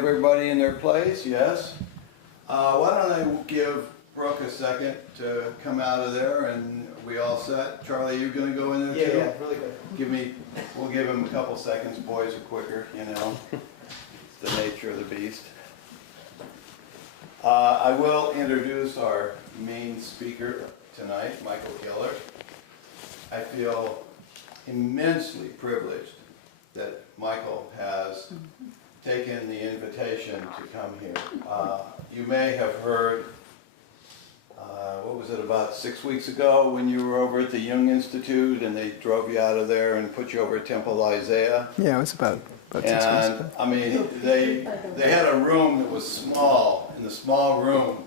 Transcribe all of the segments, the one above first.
have everybody in their place? Yes. Why don't I give Brooke a second to come out of there, and we all set? Charlie, you gonna go in there too? Yeah, really good. We'll give him a couple seconds. Boys are quicker, you know. It's the nature of the beast. I will introduce our main speaker tonight, Michael Gellert. I feel immensely privileged that Michael has taken the invitation to come here. You may have heard, what was it, about 6 weeks ago when you were over at the Jung Institute and they drove you out of there and put you over at Temple Isaiah? Yeah, it was about 6 months And, ago. I mean, they had a room that was small, and the small room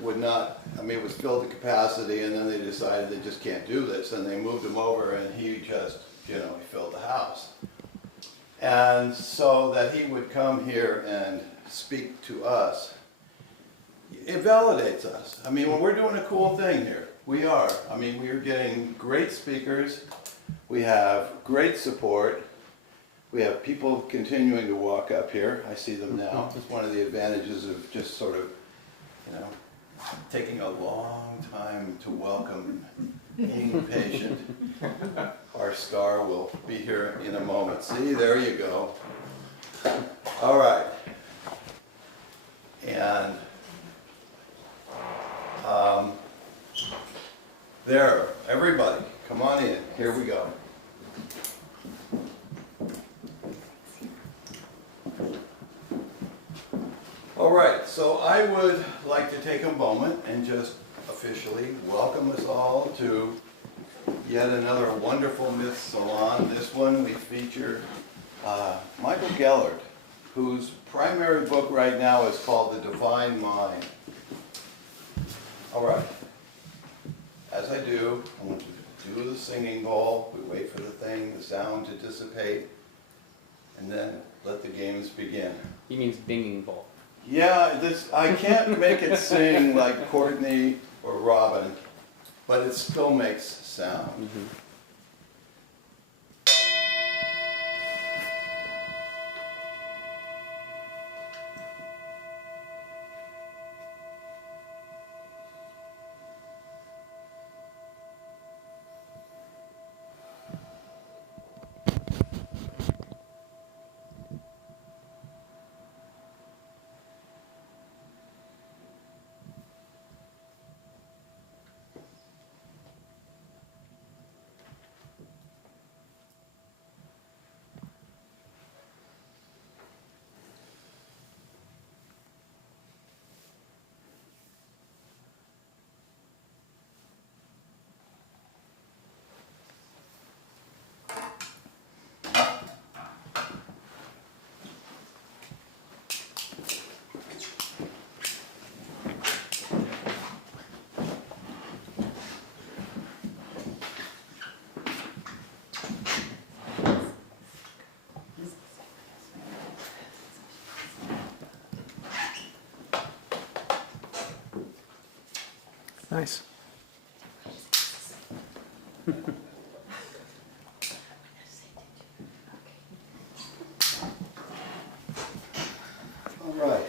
would not, I mean, it was filled to capacity, and then they decided they just can't do this, and they moved him over, and he just, you know, he filled the house. And so that he would come here and speak to us, it validates us. I mean, when we're doing a cool thing here, we are. I mean, we are getting great speakers, we have great support, we have people continuing to walk up here. I see them now. It's one of the advantages of just sort of, you know, taking a long time to welcome, being patient. Our star will be here in a moment. See, there you go. All right. And there, everybody, come on in. Here we go. All right, so I would like to take a moment and just officially welcome us all to yet another wonderful Myth Salon. This one we feature Michael Gellert, whose primary book right now is called The Divine Mind. All right, as I do, I want you to do the singing bowl. We wait for the sound to dissipate, and then let the games begin. He means dinging bowl. Yeah, I can't make it sing like Courtney or Robin, but it still makes sound. Mm-hmm. Nice. All right.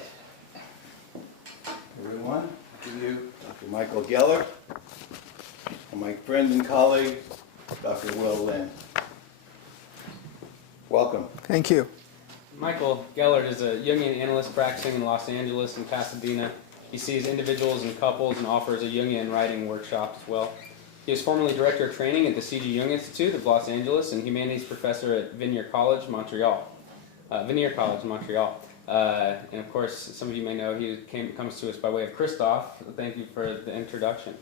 Everyone, to you, Dr. Michael Gellert, and my friend and colleague, Dr. Will Lynn. Welcome. Thank you. Michael Gellert is a Jungian analyst practicing in Los Angeles and Pasadena. He sees individuals and couples and offers a Jungian writing workshop as well. He is formerly director of training at the C.G. Jung Institute of Los Angeles and humanities professor at Vanier College, Montreal. And of course, some of you may know he comes to us by way of Christoph. Thank you for the introduction.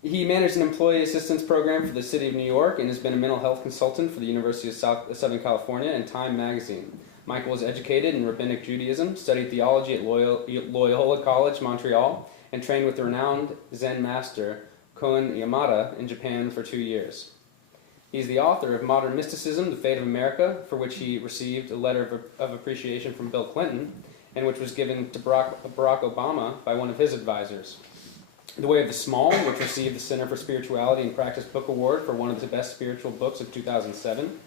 He managed an employee assistance program for the City of New York and has been a mental health consultant for the University of Southern California and Time Magazine. Michael was educated in Rabbinic Judaism, studied theology at Loyola College, Montreal, and trained with the renowned Zen master Koun Yamada in Japan for 2 years. He's the author of Modern Mysticism, The Fate of America, for which he received a letter of appreciation from Bill Clinton, and which was given to Barack Obama by one of his advisors. The Way of the Small, which received the Center for Spirituality and Practice Book Award for one of the best spiritual books of 2007.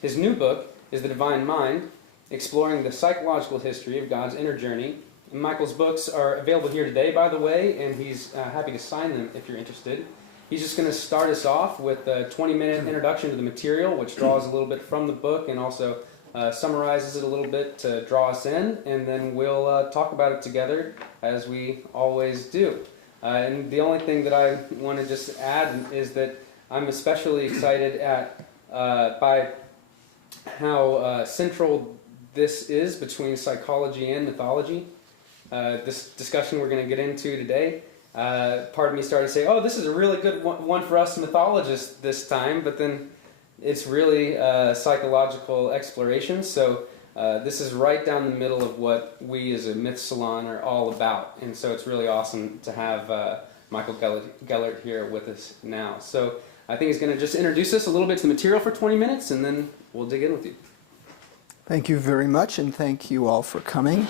His new book is The Divine Mind, exploring the psychological history of God's inner journey. And Michael's books are available here today, by the way, and he's happy to sign them if you're interested. He's just going to start us off with a 20-minute introduction to the material, which draws a little bit from the book and also summarizes it a little bit to draw us in, and then we'll talk about it together as we always do. And the only thing that I want to just add is that I'm especially excited by how central this is between psychology and mythology. This discussion we're going to get into today, part of me started to say, oh, this is a really good one for us mythologists this time, but then it's really psychological exploration. So this is right down the middle of what we as a Myth Salon are all about. And so it's really awesome to have Michael Gellert here with us now. So I think he's going to just introduce us a little bit to the material for 20 minutes, and then we'll dig in with you. Thank you very much, and thank you all for coming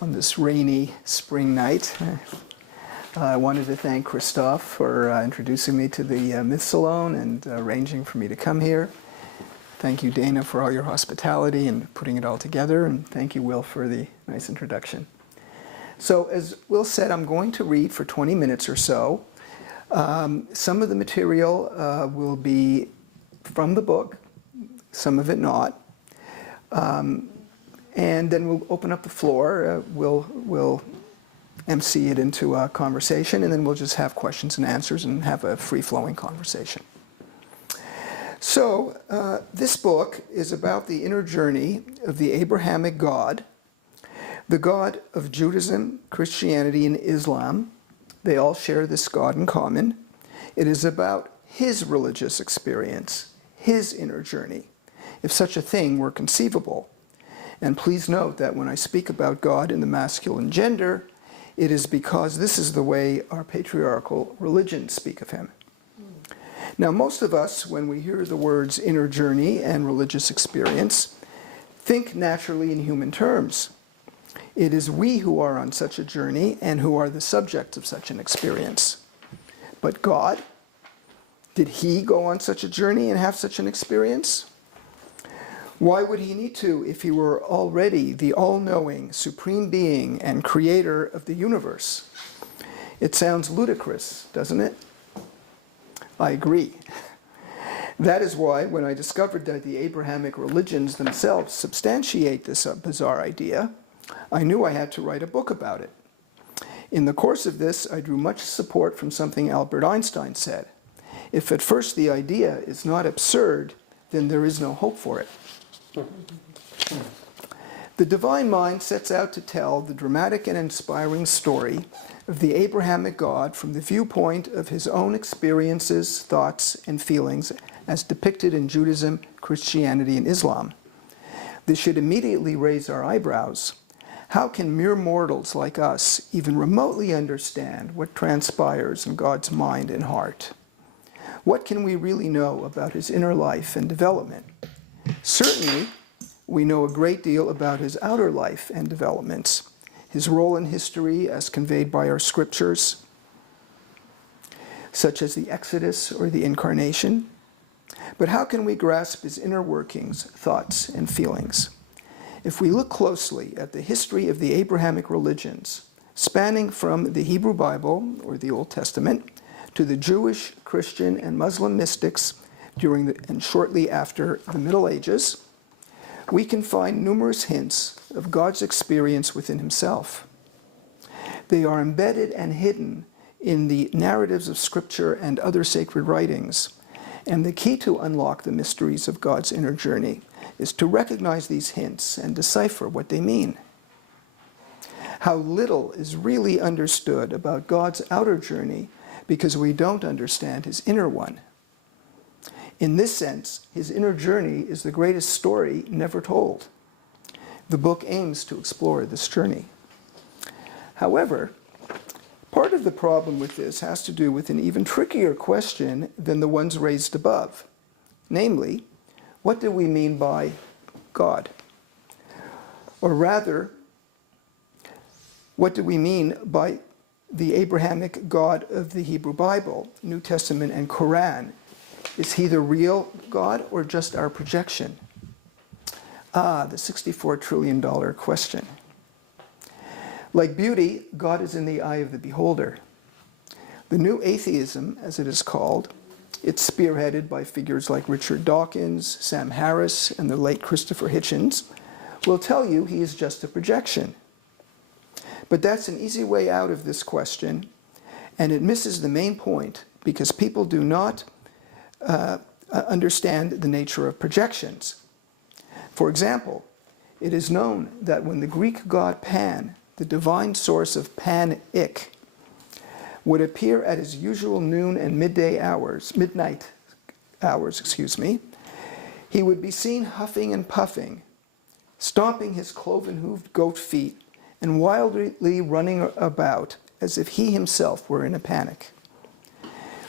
on this rainy spring night. I wanted to thank Christophe for introducing me to the Myth Salon and arranging for me to come here. Thank you, Dana, for all your hospitality and putting it all together, and thank you, Will, for the nice introduction. So, as Will said, I'm going to read for 20 minutes or so. Some of the material will be from the book, some of it not. And then we'll open up the floor. We'll MC it into a conversation, and then we'll just have questions and answers and have a free-flowing conversation. So this book is about the inner journey of the Abrahamic God, the God of Judaism, Christianity, and Islam. They all share this God in common. It is about his religious experience, his inner journey, if such a thing were conceivable. And please note that when I speak about God in the masculine gender, it is because this is the way our patriarchal religions speak of him. Now, most of us, when we hear the words inner journey and religious experience, think naturally in human terms. It is we who are on such a journey and who are the subjects of such an experience. But God, did he go on such a journey and have such an experience? Why would he need to if he were already the all-knowing, supreme being and creator of the universe? It sounds ludicrous, doesn't it? I agree. That is why, when I discovered that the Abrahamic religions themselves substantiate this bizarre idea, I knew I had to write a book about it. In the course of this, I drew much support from something Albert Einstein said. If at first the idea is not absurd, then there is no hope for it. The Divine Mind sets out to tell the dramatic and inspiring story of the Abrahamic God from the viewpoint of his own experiences, thoughts, and feelings as depicted in Judaism, Christianity, and Islam. This should immediately raise our eyebrows. How can mere mortals like us even remotely understand what transpires in God's mind and heart? What can we really know about his inner life and development? Certainly, we know a great deal about his outer life and developments, his role in history as conveyed by our scriptures, such as the Exodus or the Incarnation. But how can we grasp his inner workings, thoughts, and feelings? If we look closely at the history of the Abrahamic religions, spanning from the Hebrew Bible, or the Old Testament, to the Jewish, Christian, and Muslim mystics during and shortly after the Middle Ages, we can find numerous hints of God's experience within himself. They are embedded and hidden in the narratives of Scripture and other sacred writings, and the key to unlock the mysteries of God's inner journey is to recognize these hints and decipher what they mean. How little is really understood about God's outer journey because we don't understand his inner one. In this sense, his inner journey is the greatest story never told. The book aims to explore this journey. However, part of the problem with this has to do with an even trickier question than the ones raised above. Namely, what do we mean by God? Or rather, what do we mean by the Abrahamic God of the Hebrew Bible, New Testament, and Quran? Is he the real God or just our projection? Ah, the $64 trillion question. Like beauty, God is in the eye of the beholder. The new atheism, as it is called, it's spearheaded by figures like Richard Dawkins, Sam Harris, and the late Christopher Hitchens, will tell you he is just a projection. But that's an easy way out of this question, and it misses the main point because people do not understand the nature of projections. For example, it is known that when the Greek god Pan, the divine source of pan-ik, would appear at his usual noon and midnight hours, he would be seen huffing and puffing, stomping his cloven-hooved goat feet, and wildly running about as if he himself were in a panic.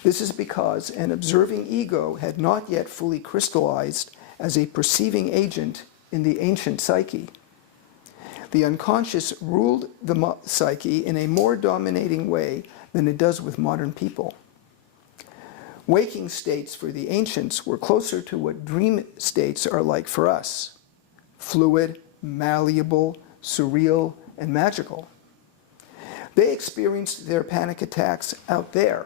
This is because an observing ego had not yet fully crystallized as a perceiving agent in the ancient psyche. The unconscious ruled the psyche in a more dominating way than it does with modern people. Waking states for the ancients were closer to what dream states are like for us: fluid, malleable, surreal, and magical. They experienced their panic attacks out there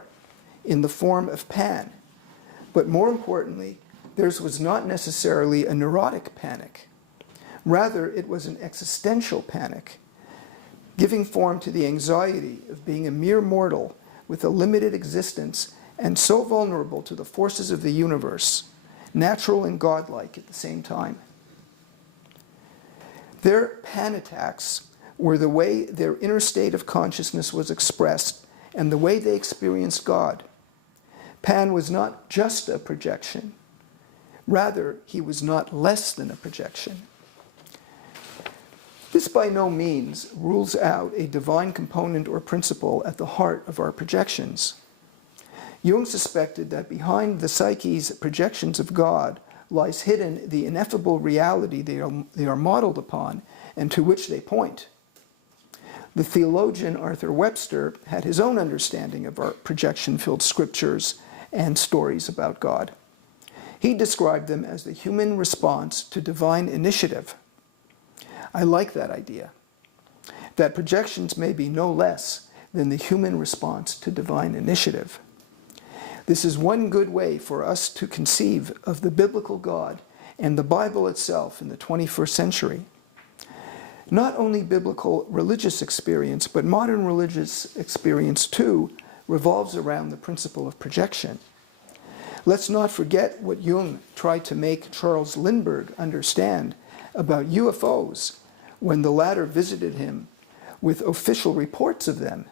in the form of Pan, but more importantly, theirs was not necessarily a neurotic panic. Rather, it was an existential panic, giving form to the anxiety of being a mere mortal with a limited existence and so vulnerable to the forces of the universe, natural and godlike at the same time. Their pan attacks were the way their inner state of consciousness was expressed and the way they experienced God. Pan was not just a projection. Rather, he was not less than a projection. This by no means rules out a divine component or principle at the heart of our projections. Jung suspected that behind the psyche's projections of God lies hidden the ineffable reality they are modeled upon and to which they point. The theologian Arthur Webster had his own understanding of our projection-filled scriptures and stories about God. He described them as the human response to divine initiative. I like that idea, that projections may be no less than the human response to divine initiative. This is one good way for us to conceive of the biblical God and the Bible itself in the 21st century. Not only biblical religious experience, but modern religious experience too revolves around the principle of projection. Let's not forget what Jung tried to make Charles Lindbergh understand about UFOs when the latter visited him with official reports of them.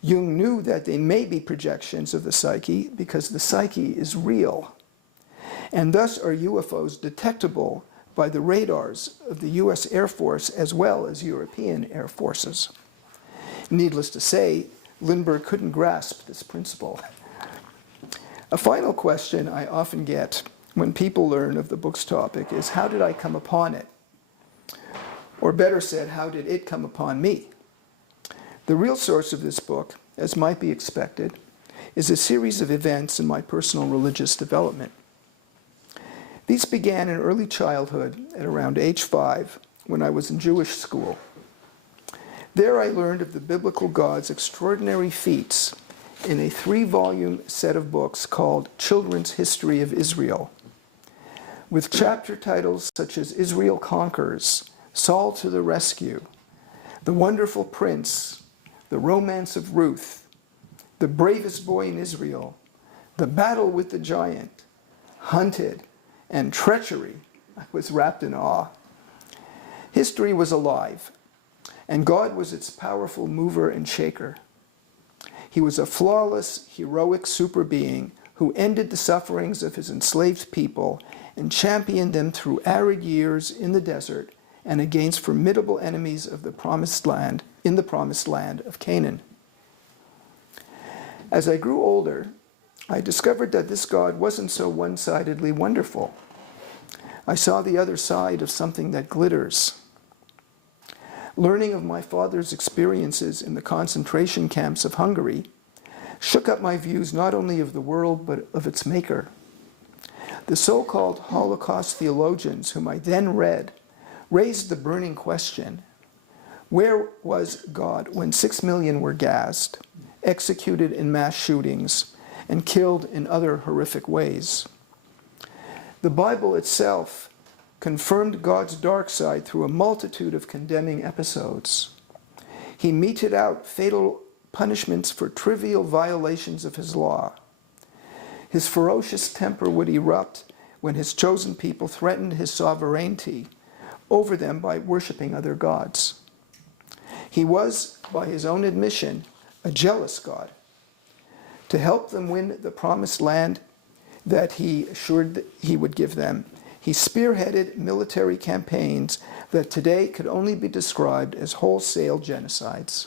Jung knew that they may be projections of the psyche because the psyche is real. And thus are UFOs detectable by the radars of the US Air Force as well as European air forces. Needless to say, Lindbergh couldn't grasp this principle. A final question I often get when people learn of the book's topic is, how did I come upon it? Or better said, how did it come upon me? The real source of this book, as might be expected, is a series of events in my personal religious development. These began in early childhood at around age 5 when I was in Jewish school. There I learned of the biblical God's extraordinary feats in a 3-volume set of books called Children's History of Israel, with chapter titles such as Israel Conquers, Saul to the Rescue, The Wonderful Prince, The Romance of Ruth, The Bravest Boy in Israel, The Battle with the Giant, Hunted, and Treachery. I was wrapped in awe. History was alive, and God was its powerful mover and shaker. He was a flawless, heroic super being who ended the sufferings of his enslaved people and championed them through arid years in the desert and against formidable enemies of the promised land, in the promised land of Canaan. As I grew older, I discovered that this God wasn't so one-sidedly wonderful. I saw the other side of something that glitters. Learning of my father's experiences in the concentration camps of Hungary shook up my views not only of the world but of its maker. The so-called Holocaust theologians, whom I then read, raised the burning question: where was God when 6 million were gassed, executed in mass shootings, and killed in other horrific ways? The Bible itself confirmed God's dark side through a multitude of condemning episodes. He meted out fatal punishments for trivial violations of his law. His ferocious temper would erupt when his chosen people threatened his sovereignty over them by worshiping other gods. He was, by his own admission, a jealous God. To help them win the promised land that he assured that he would give them, he spearheaded military campaigns that today could only be described as wholesale genocides.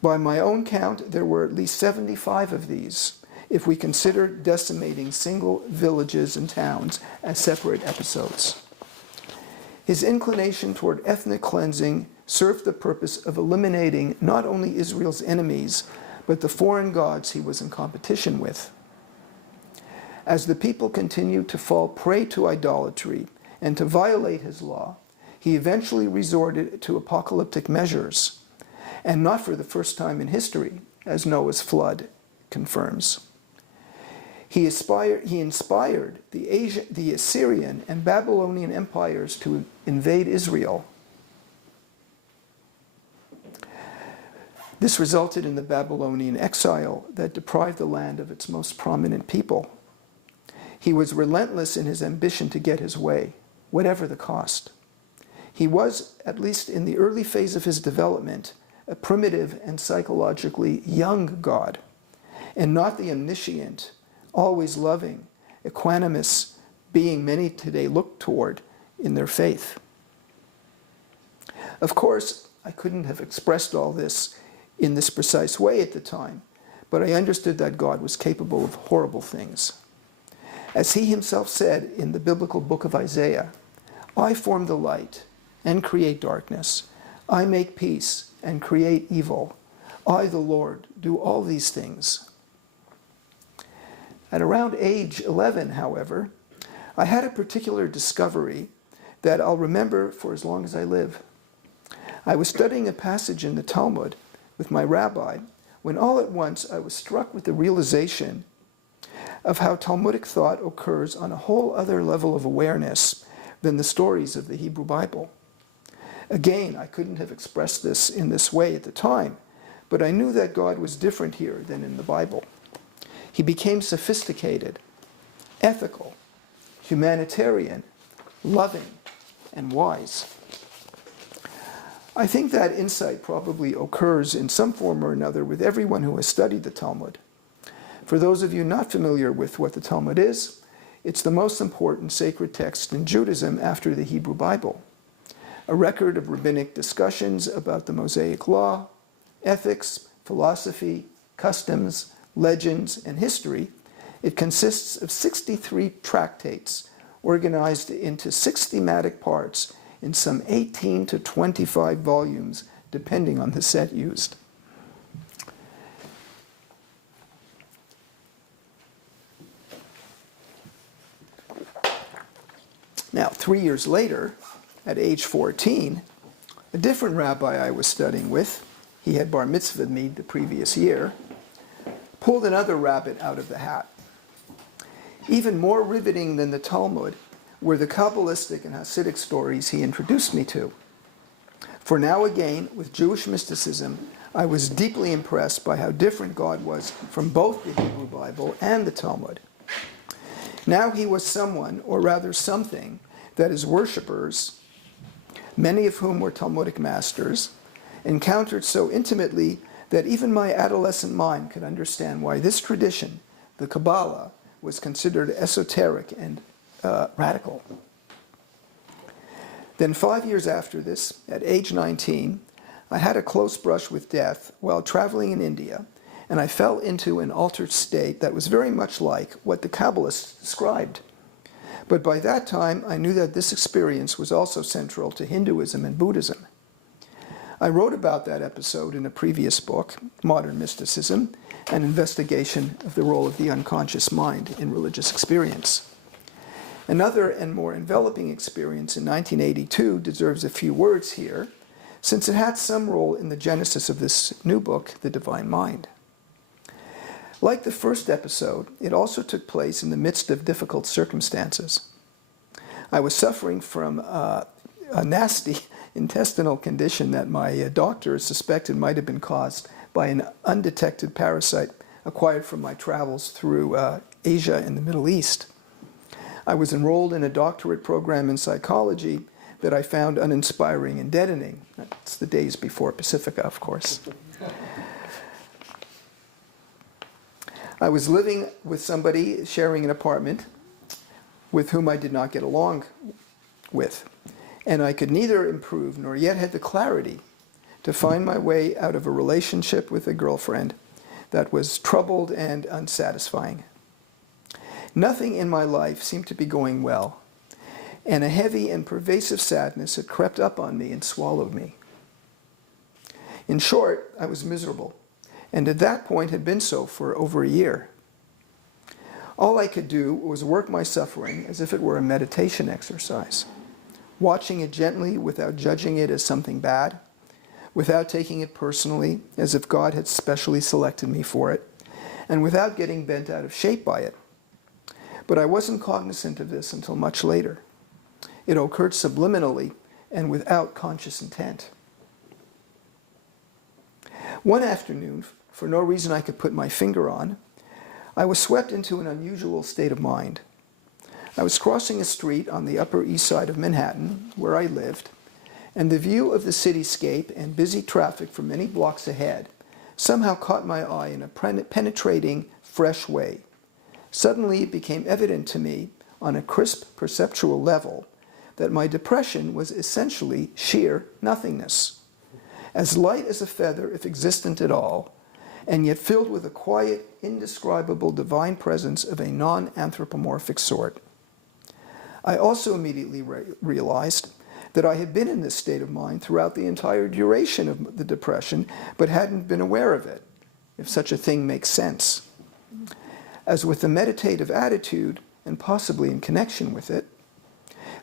By my own count, there were at least 75 of these, if we consider decimating single villages and towns as separate episodes. His inclination toward ethnic cleansing served the purpose of eliminating not only Israel's enemies, but the foreign gods he was in competition with. As the people continued to fall prey to idolatry and to violate his law, he eventually resorted to apocalyptic measures, and not for the first time in history, as Noah's flood confirms. He inspired the Assyrian and Babylonian empires to invade Israel. This resulted in the Babylonian exile that deprived the land of its most prominent people. He was relentless in his ambition to get his way, whatever the cost. He was, at least in the early phase of his development, a primitive and psychologically young God, and not the omniscient, always loving, equanimous being many today look toward in their faith. Of course, I couldn't have expressed all this in this precise way at the time, but I understood that God was capable of horrible things. As he himself said in the biblical book of Isaiah, "I form the light and create darkness. I make peace and create evil. I, the Lord, do all these things." At around age 11, however, I had a particular discovery that I'll remember for as long as I live. I was studying a passage in the Talmud with my rabbi when all at once I was struck with the realization of how Talmudic thought occurs on a whole other level of awareness than the stories of the Hebrew Bible. Again, I couldn't have expressed this in this way at the time, but I knew that God was different here than in the Bible. He became sophisticated, ethical, humanitarian, loving, and wise. I think that insight probably occurs in some form or another with everyone who has studied the Talmud. For those of you not familiar with what the Talmud is, it's the most important sacred text in Judaism after the Hebrew Bible. A record of rabbinic discussions about the Mosaic Law, ethics, philosophy, customs, legends, and history, it consists of 63 tractates organized into 6 thematic parts in some 18 to 25 volumes, depending on the set used. Now, 3 years later, at age 14, a different rabbi I was studying with, he had bar mitzvahed me the previous year, pulled another rabbit out of the hat. Even more riveting than the Talmud were the Kabbalistic and Hasidic stories he introduced me to. For now again, with Jewish mysticism, I was deeply impressed by how different God was from both the Hebrew Bible and the Talmud. Now he was someone, or rather something, that his worshippers, many of whom were Talmudic masters, encountered so intimately that even my adolescent mind could understand why this tradition, the Kabbalah, was considered esoteric and radical. Then 5 years after this, at age 19, I had a close brush with death while traveling in India, and I fell into an altered state that was very much like what the Kabbalists described. But by that time, I knew that this experience was also central to Hinduism and Buddhism. I wrote about that episode in a previous book, Modern Mysticism, an investigation of the role of the unconscious mind in religious experience. Another and more enveloping experience in 1982 deserves a few words here, since it had some role in the genesis of this new book, The Divine Mind. Like the first episode, it also took place in the midst of difficult circumstances. I was suffering from a nasty intestinal condition that my doctor suspected might have been caused by an undetected parasite acquired from my travels through Asia and the Middle East. I was enrolled in a doctorate program in psychology that I found uninspiring and deadening. That's the days before Pacifica, of course. I was living with somebody, sharing an apartment, with whom I did not get along with. And I could neither improve nor yet had the clarity to find my way out of a relationship with a girlfriend that was troubled and unsatisfying. Nothing in my life seemed to be going well, and a heavy and pervasive sadness had crept up on me and swallowed me. In short, I was miserable, and at that point had been so for over a year. All I could do was work my suffering as if it were a meditation exercise, watching it gently without judging it as something bad, without taking it personally as if God had specially selected me for it, and without getting bent out of shape by it. But I wasn't cognizant of this until much later. It occurred subliminally and without conscious intent. One afternoon, for no reason I could put my finger on, I was swept into an unusual state of mind. I was crossing a street on the Upper East Side of Manhattan, where I lived, and the view of the cityscape and busy traffic for many blocks ahead somehow caught my eye in a penetrating, fresh way. Suddenly it became evident to me, on a crisp perceptual level, that my depression was essentially sheer nothingness, as light as a feather if existent at all, and yet filled with a quiet, indescribable divine presence of a non-anthropomorphic sort. I also immediately realized that I had been in this state of mind throughout the entire duration of the depression, but hadn't been aware of it, if such a thing makes sense. As with the meditative attitude, and possibly in connection with it,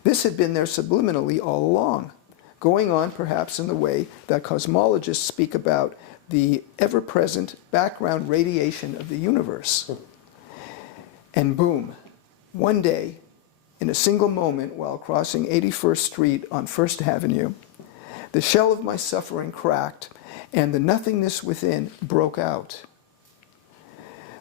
this had been there subliminally all along, going on perhaps in the way that cosmologists speak about the ever-present background radiation of the universe. And boom, one day, in a single moment while crossing 81st Street on First Avenue, the shell of my suffering cracked and the nothingness within broke out.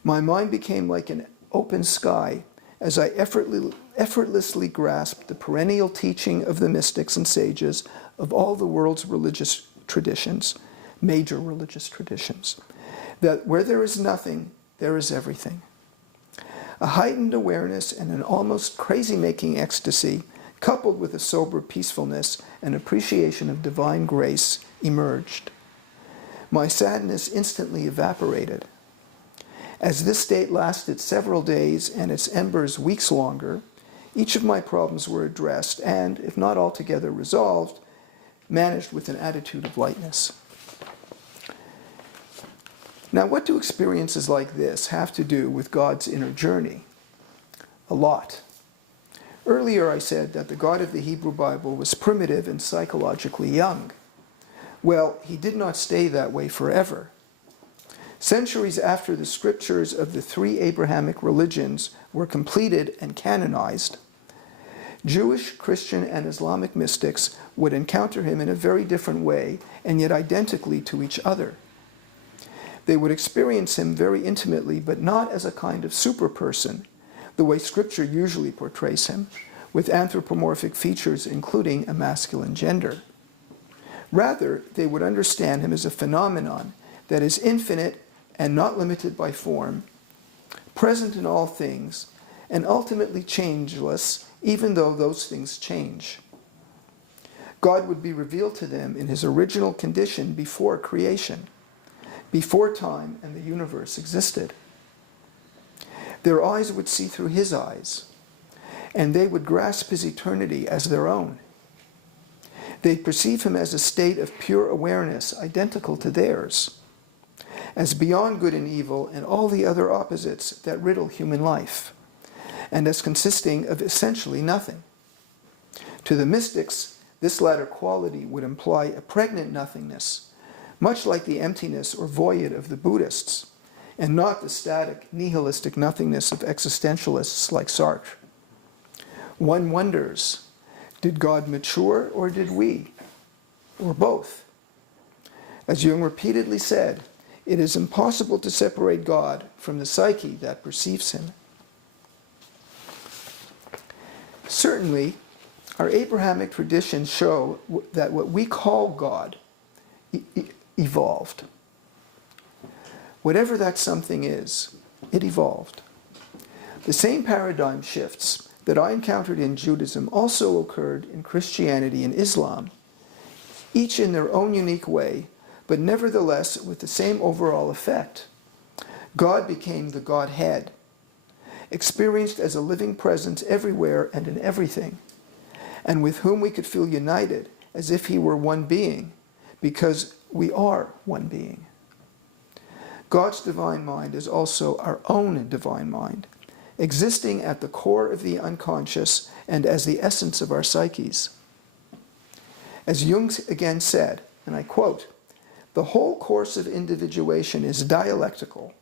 My mind became like an open sky as I effortlessly grasped the perennial teaching of the mystics and sages of all the world's religious traditions, major religious traditions, that where there is nothing, there is everything. A heightened awareness and an almost crazy-making ecstasy, coupled with a sober peacefulness and appreciation of divine grace, emerged. My sadness instantly evaporated. As this state lasted several days and its embers weeks longer, each of my problems were addressed and, if not altogether resolved, managed with an attitude of lightness. Now, what do experiences like this have to do with God's inner journey? A lot. Earlier I said that the God of the Hebrew Bible was primitive and psychologically young. Well, he did not stay that way forever. Centuries after the scriptures of the three Abrahamic religions were completed and canonized, Jewish, Christian, and Islamic mystics would encounter him in a very different way, and yet identically to each other. They would experience him very intimately, but not as a kind of superperson, the way Scripture usually portrays him, with anthropomorphic features including a masculine gender. Rather, they would understand him as a phenomenon that is infinite and not limited by form, present in all things, and ultimately changeless, even though those things change. God would be revealed to them in his original condition before creation, before time and the universe existed. Their eyes would see through his eyes, and they would grasp his eternity as their own. They'd perceive him as a state of pure awareness identical to theirs, as beyond good and evil and all the other opposites that riddle human life, and as consisting of essentially nothing. To the mystics, this latter quality would imply a pregnant nothingness, much like the emptiness or void of the Buddhists, and not the static, nihilistic nothingness of existentialists like Sartre. One wonders, did God mature or did we? Or both? As Jung repeatedly said, it is impossible to separate God from the psyche that perceives him. Certainly, our Abrahamic traditions show that what we call God evolved. Whatever that something is, it evolved. The same paradigm shifts that I encountered in Judaism also occurred in Christianity and Islam, each in their own unique way, but nevertheless with the same overall effect. God became the Godhead, experienced as a living presence everywhere and in everything, and with whom we could feel united as if he were one being, because we are one being. God's divine mind is also our own divine mind, existing at the core of the unconscious and as the essence of our psyches. As Jung again said, and I quote, "The whole course of individuation is dialectical,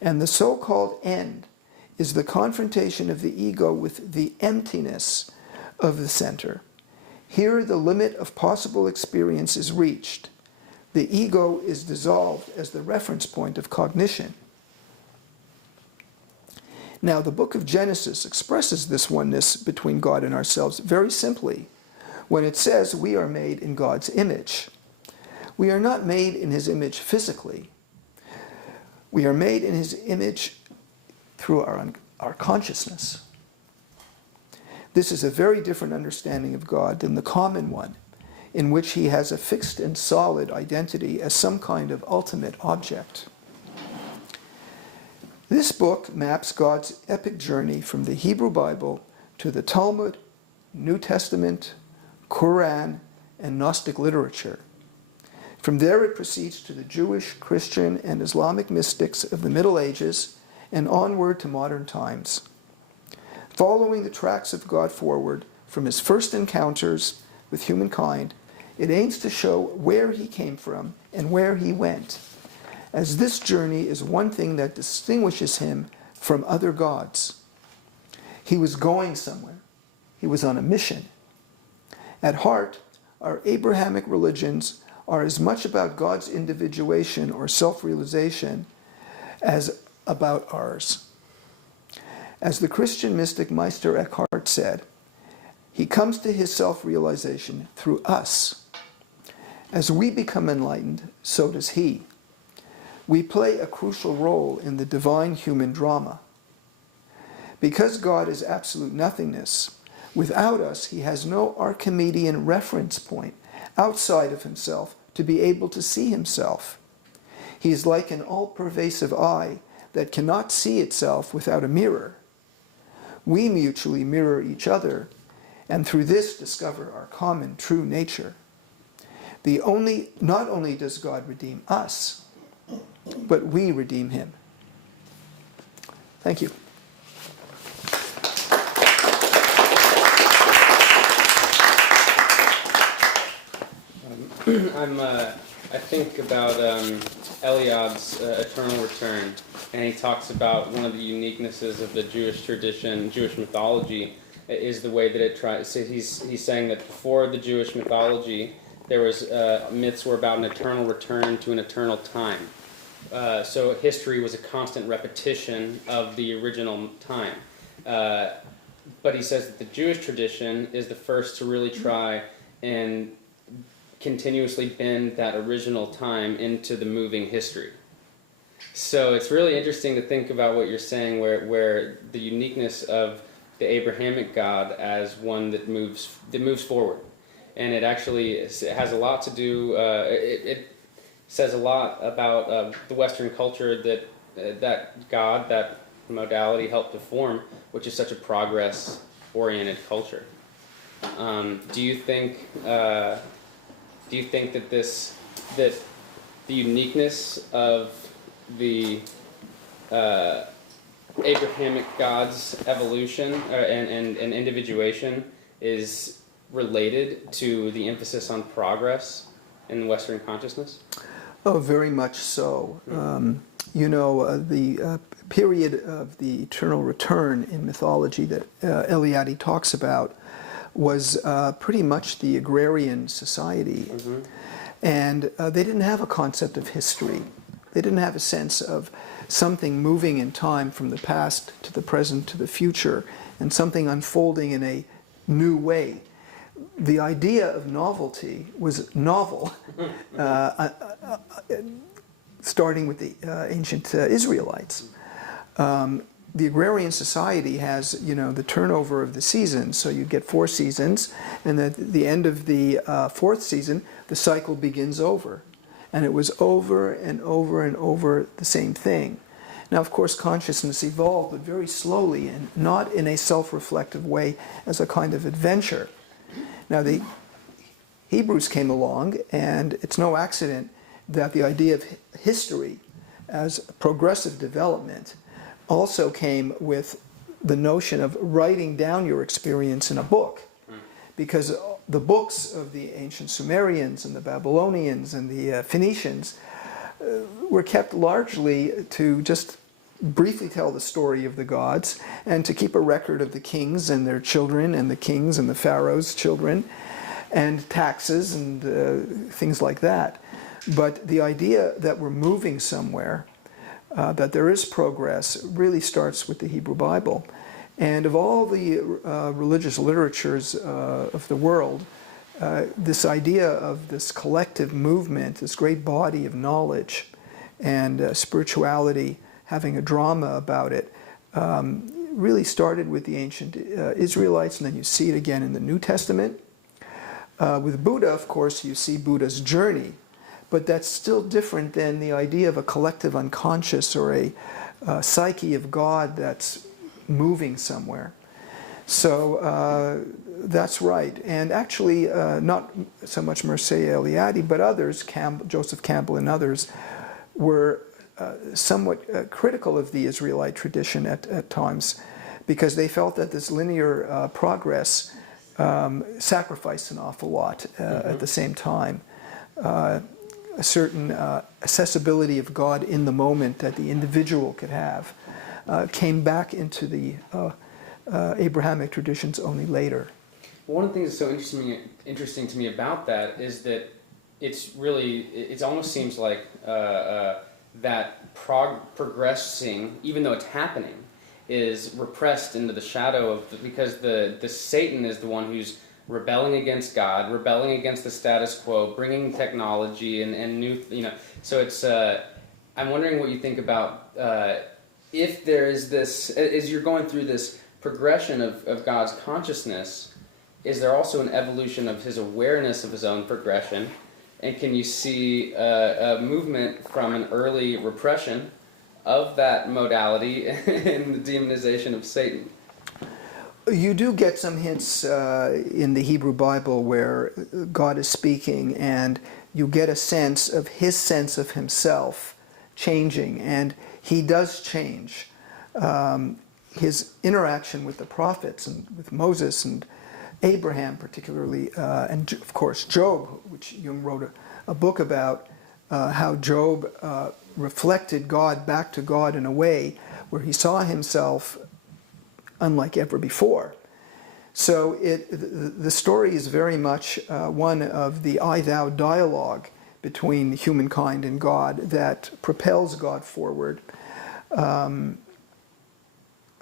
and the so-called end is the confrontation of the ego with the emptiness of the center. Here the limit of possible experience is reached. The ego is dissolved as the reference point of cognition." Now, the book of Genesis expresses this oneness between God and ourselves very simply when it says we are made in God's image. We are not made in his image physically. We are made in his image through our consciousness. This is a very different understanding of God than the common one, in which he has a fixed and solid identity as some kind of ultimate object. This book maps God's epic journey from the Hebrew Bible to the Talmud, New Testament, Quran, and Gnostic literature. From there it proceeds to the Jewish, Christian, and Islamic mystics of the Middle Ages and onward to modern times. Following the tracks of God forward from his first encounters with humankind, it aims to show where he came from and where he went, as this journey is one thing that distinguishes him from other gods. He was going somewhere. He was on a mission. At heart, our Abrahamic religions are as much about God's individuation or self-realization as about ours. As the Christian mystic Meister Eckhart said, he comes to his self-realization through us. As we become enlightened, so does he. We play a crucial role in the divine human drama. Because God is absolute nothingness, without us he has no Archimedean reference point outside of himself to be able to see himself. He is like an all-pervasive eye that cannot see itself without a mirror. We mutually mirror each other, and through this discover our common true nature. Not only does God redeem us, but we redeem him. Thank you. I think about Eliad's eternal return, and he talks about one of the uniquenesses of the Jewish tradition, Jewish mythology, is the way that it tries. So he's saying that before the Jewish mythology, there was myths were about an eternal return to an eternal time. So history was a constant repetition of the original time. But he says that the Jewish tradition is the first to really try and continuously bend that original time into the moving history. So it's really interesting to think about what you're saying, where the uniqueness of the Abrahamic God as one that moves forward, and it actually has a lot to do. It says a lot about the Western culture that God, that modality, helped to form, which is such a progress-oriented culture. Do you think that the uniqueness of the Abrahamic God's evolution and individuation is related to the emphasis on progress in Western consciousness? Oh, very much so. The period of the eternal return in mythology that Eliade talks about was pretty much the agrarian society. And they didn't have a concept of history. They didn't have a sense of something moving in time from the past to the present to the future, and something unfolding in a new way. The idea of novelty was novel, starting with the ancient Israelites. The agrarian society has, the turnover of the seasons. So you get 4 seasons, and at the end of the 4th season, the cycle begins over. And it was over and over and over the same thing. Now, of course, consciousness evolved, but very slowly and not in a self-reflective way as a kind of adventure. Now, the Hebrews came along, and it's no accident that the idea of history as progressive development also came with the notion of writing down your experience in a book. Because the books of the ancient Sumerians and the Babylonians and the Phoenicians were kept largely to just briefly tell the story of the gods and to keep a record of the kings and their children and the kings and the pharaoh's children and taxes and things like that. But the idea that we're moving somewhere, that there is progress, really starts with the Hebrew Bible. And of all the religious literatures of the world, this idea of this collective movement, this great body of knowledge and spirituality having a drama about it, really started with the ancient Israelites, and then you see it again in the New Testament. With Buddha, of course, you see Buddha's journey, but that's still different than the idea of a collective unconscious or a psyche of God that's moving somewhere. So that's right. And actually, not so much Mircea Eliade, but others, Joseph Campbell and others, were somewhat critical of the Israelite tradition at times, because they felt that this linear progress sacrificed an awful lot at the same time. A certain accessibility of God in the moment that the individual could have came back into the Abrahamic traditions only later. One of the things that's so interesting to me about that is that it almost seems like that progressing, even though it's happening, is repressed into the shadow of because the Satan is the one who's rebelling against God, rebelling against the status quo, bringing technology and new, So it's. I'm wondering what you think about if there is this, as you're going through this progression of God's consciousness, is there also an evolution of his awareness of his own progression? And can you see a movement from an early repression of that modality and the demonization of Satan? You do get some hints in the Hebrew Bible where God is speaking, and you get a sense of his sense of himself changing, and he does change. His interaction with the prophets and with Moses and Abraham particularly, and of course Job, which Jung wrote a book about, how Job reflected God back to God in a way where he saw himself unlike ever before. So the story is very much one of the I-thou dialogue between humankind and God that propels God forward.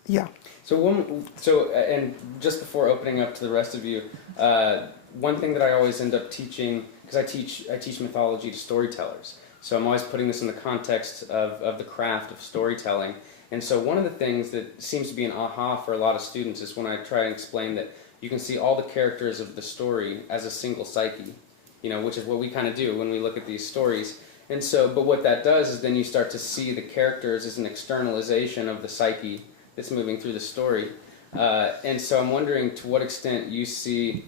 Yeah. So and just before opening up to the rest of you, one thing that I always end up teaching, because I teach mythology to storytellers, so I'm always putting this in the context of the craft of storytelling. And so one of the things that seems to be an aha for a lot of students is when I try and explain that you can see all the characters of the story as a single psyche, which is what we kind of do when we look at these stories. And so, but what that does is then you start to see the characters as an externalization of the psyche that's moving through the story. And so I'm wondering to what extent you see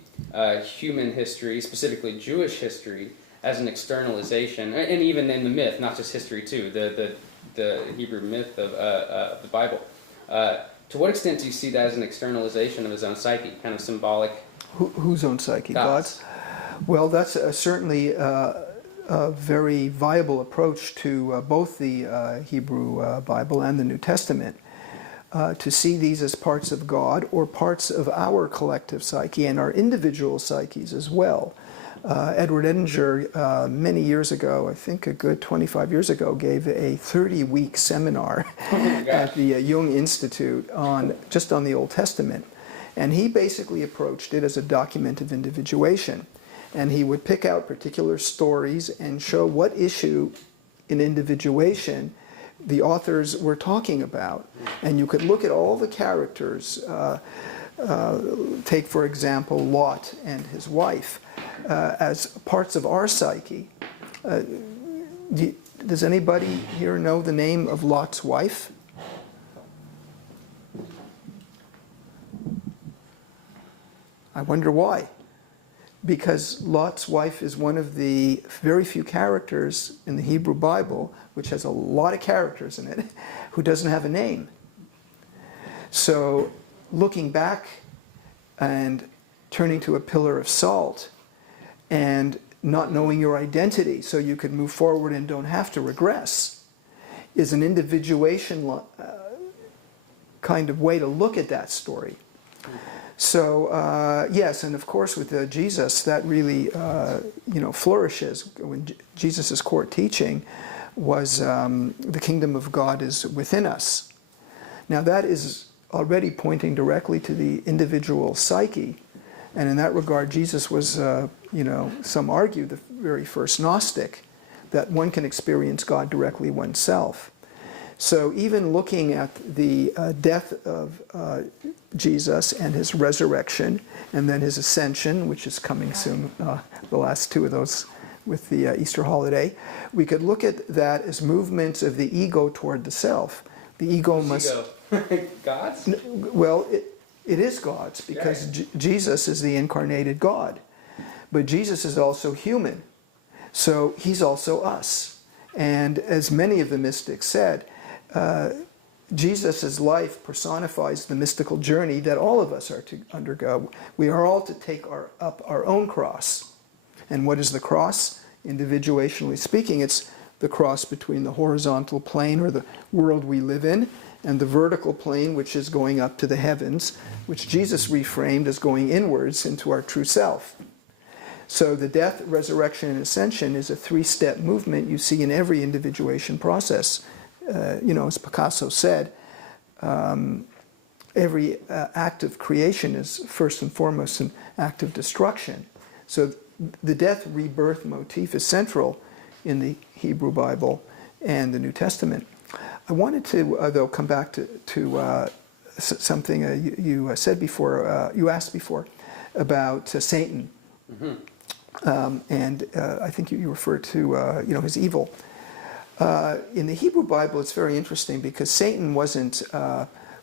human history, specifically Jewish history, as an externalization, and even in the myth, not just history too, the Hebrew myth of the Bible, To what extent do you see that as an externalization of his own psyche, kind of symbolic? Whose own psyche? God's. Well, that's certainly a very viable approach to both the Hebrew Bible and the New Testament, to see these as parts of God or parts of our collective psyche and our individual psyches as well. Edward Edinger, many years ago, I think a good 25 years ago, gave a 30-week seminar at the Jung Institute just on the Old Testament. And he basically approached it as a document of individuation. And he would pick out particular stories and show what issue in individuation the authors were talking about. And you could look at all the characters. Take, for example, Lot and his wife as parts of our psyche. Does anybody here know the name of Lot's wife? I wonder why. Because Lot's wife is one of the very few characters in the Hebrew Bible, which has a lot of characters in it, who doesn't have a name. So looking back and turning to a pillar of salt and not knowing your identity so you can move forward and don't have to regress is an individuation kind of way to look at that story. So yes, and of course with Jesus that really flourishes. When Jesus' core teaching was the kingdom of God is within us. Now that is already pointing directly to the individual psyche, and in that regard Jesus was, some argue, the very first Gnostic, that one can experience God directly oneself. So even looking at the death of Jesus and his resurrection, and then his ascension, which is coming soon, the last two of those with the Easter holiday, we could look at that as movements of the ego toward the self. The ego must... God's? Well, it is God's, because Jesus is the incarnated God. But Jesus is also human, so he's also us. And as many of the mystics said, Jesus' life personifies the mystical journey that all of us are to undergo. We are all to take up our own cross. And what is the cross? Individuationally speaking, it's the cross between the horizontal plane, or the world we live in, and the vertical plane, which is going up to the heavens, which Jesus reframed as going inwards into our true self. So the death, resurrection, and ascension is a three-step movement you see in every individuation process. As Picasso said, every act of creation is first and foremost an act of destruction. So the death rebirth motif is central in the Hebrew Bible and the New Testament. I wanted to, though, come back to something you said before, you asked before, about Satan. Mm-hmm. And I think you referred to his evil. In the Hebrew Bible, it's very interesting because Satan wasn't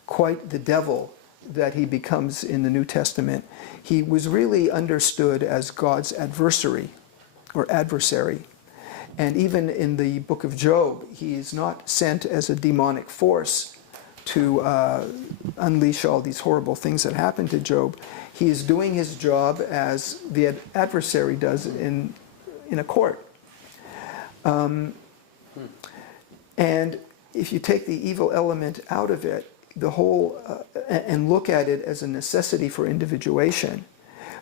quite the devil that he becomes in the New Testament. He was really understood as God's adversary or adversary. And even in the book of Job, he is not sent as a demonic force to unleash all these horrible things that happened to Job. He is doing his job as the adversary does in a court. And if you take the evil element out of it, the whole, and look at it as a necessity for individuation,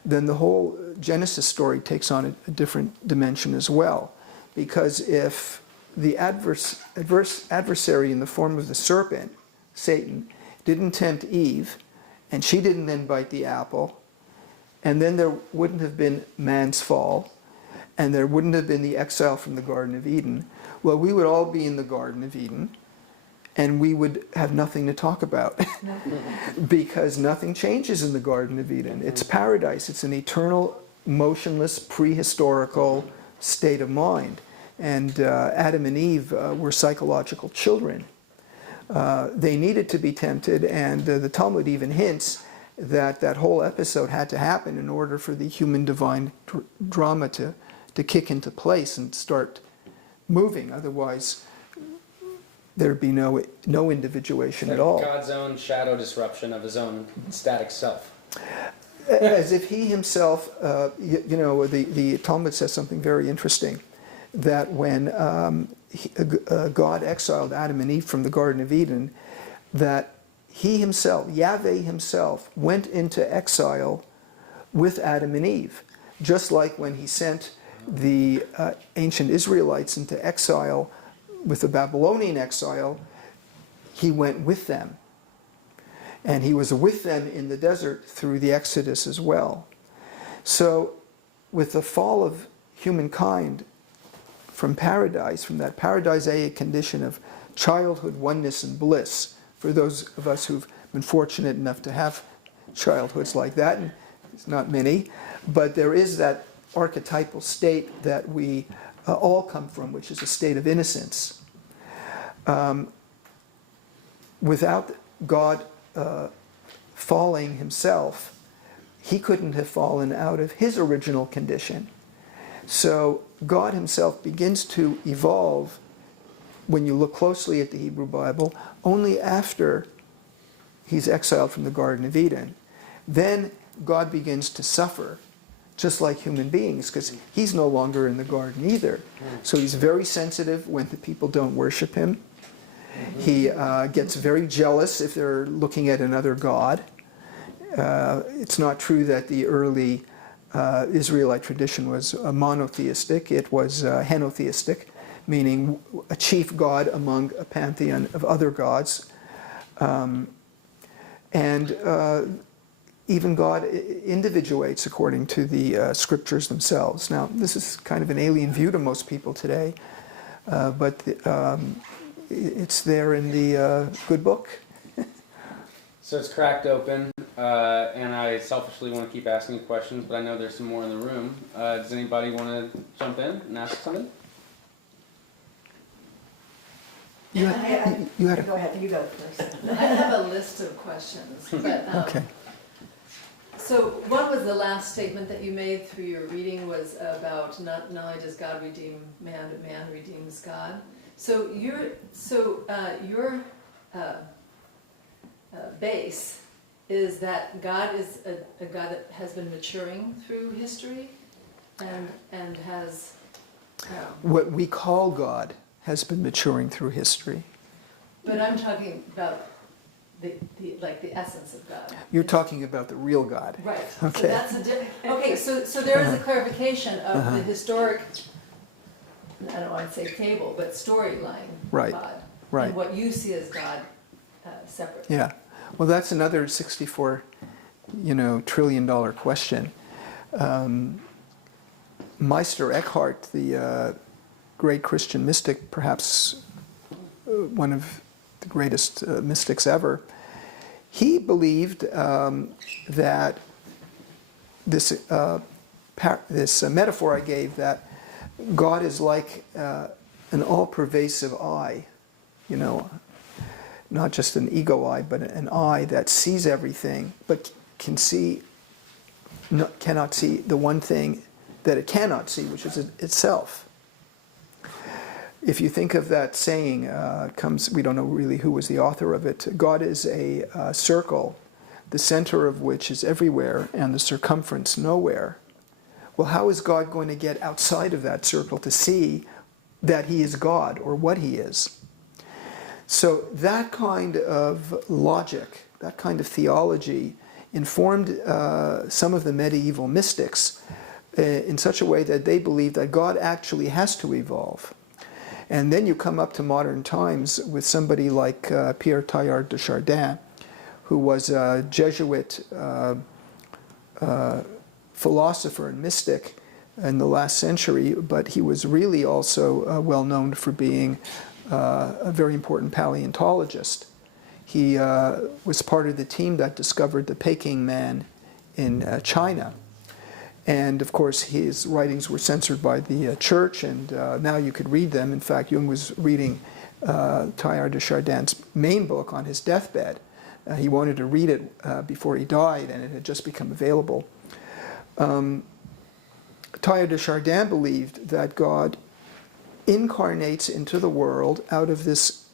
then the whole Genesis story takes on a different dimension as well. Because if the adversary in the form of the serpent, Satan, didn't tempt Eve, and she didn't then bite the apple, and then there wouldn't have been man's fall, and there wouldn't have been the exile from the Garden of Eden, well, we would all be in the Garden of Eden, and we would have nothing to talk about. Because nothing changes in the Garden of Eden. It's paradise. It's an eternal, motionless, prehistorical state of mind. And Adam and Eve were psychological children. They needed to be tempted, and the Talmud even hints that that whole episode had to happen in order for the human divine drama to kick into place and start moving. Otherwise, there'd be no individuation at all. God's own shadow disruption of his own static self. As if he himself, the Talmud says something very interesting, that when God exiled Adam and Eve from the Garden of Eden, that he himself, Yahweh himself, went into exile with Adam and Eve, just like when he sent the ancient Israelites into exile with the Babylonian exile, he went with them. And he was with them in the desert through the Exodus as well. So with the fall of humankind from paradise, from that paradisaic condition of childhood oneness and bliss, for those of us who've been fortunate enough to have childhoods like that, and it's not many, but there is that archetypal state that we all come from, which is a state of innocence. Without God falling himself, he couldn't have fallen out of his original condition. So God himself begins to evolve, when you look closely at the Hebrew Bible, only after he's exiled from the Garden of Eden. Then God begins to suffer, just like human beings, because he's no longer in the garden either. So he's very sensitive when the people don't worship him. He gets very jealous if they're looking at another god. It's not true that the early Israelite tradition was monotheistic. It was henotheistic, meaning a chief god among a pantheon of other gods. Even God individuates according to the scriptures themselves. Now, this is kind of an alien view to most people today, but it's there in the good book. So it's cracked open, and I selfishly want to keep asking questions, but I know there's some more in the room. Does anybody want to jump in and ask something? You had a... Go ahead, you go first. I have a list of questions, but, Okay. so one was the last statement that you made through your reading was about not only does God redeem man, but man redeems God. So your base is that God is a God that has been maturing through history and has... What we call God has been maturing through history. But I'm talking about the essence of God. You're talking about the real God. Right. Okay. So that's okay. So there is a clarification of the historic, I don't want to say fable, but storyline Right. of God. Right. And what you see as God separate. Yeah. Well, that's another $64 trillion question. Meister Eckhart, the great Christian mystic, perhaps one of the greatest mystics ever, he believed that this metaphor I gave, that God is like an all-pervasive eye, not just an ego eye, but an eye that sees everything, but cannot see the one thing that it cannot see, which is itself. If you think of that saying, we don't know really who was the author of it, God is a circle, the center of which is everywhere and the circumference nowhere. Well, how is God going to get outside of that circle to see that he is God or what he is? So that kind of logic, that kind of theology informed some of the medieval mystics in such a way that they believed that God actually has to evolve. And then you come up to modern times with somebody like Pierre Teilhard de Chardin, who was a Jesuit philosopher and mystic in the last century, but he was really also well known for being a very important paleontologist. He was part of the team that discovered the Peking man in China. And of course his writings were censored by the church, and now you could read them. In fact, Jung was reading Teilhard de Chardin's main book on his deathbed. He wanted to read it before he died, and it had just become available. Teilhard de Chardin believed that God incarnates into the world out of this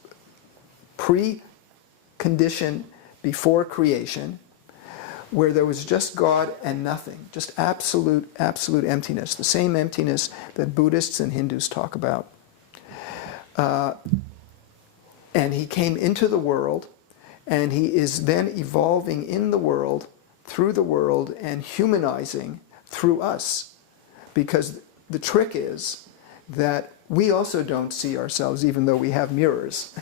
pre-condition before creation, where there was just God and nothing, just absolute emptiness, the same emptiness that Buddhists and Hindus talk about. And he came into the world, and he is then evolving in the world, through the world, and humanizing through us. Because the trick is that we also don't see ourselves, even though we have mirrors.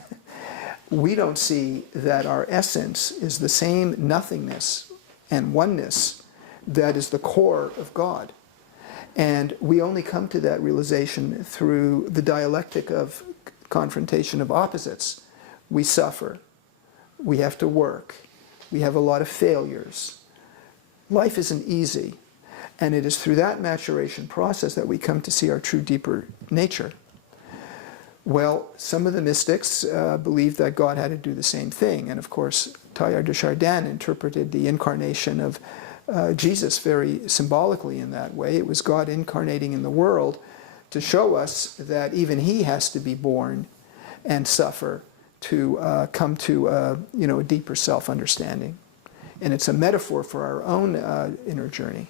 We don't see that our essence is the same nothingness and oneness that is the core of God. And we only come to that realization through the dialectic of confrontation of opposites. We suffer. We have to work. We have a lot of failures. Life isn't easy. And it is through that maturation process that we come to see our true, deeper nature. Well, some of the mystics believed that God had to do the same thing. And of course, Teilhard de Chardin interpreted the incarnation of Jesus very symbolically in that way. It was God incarnating in the world to show us that even he has to be born and suffer to come to a deeper self-understanding. And it's a metaphor for our own inner journey.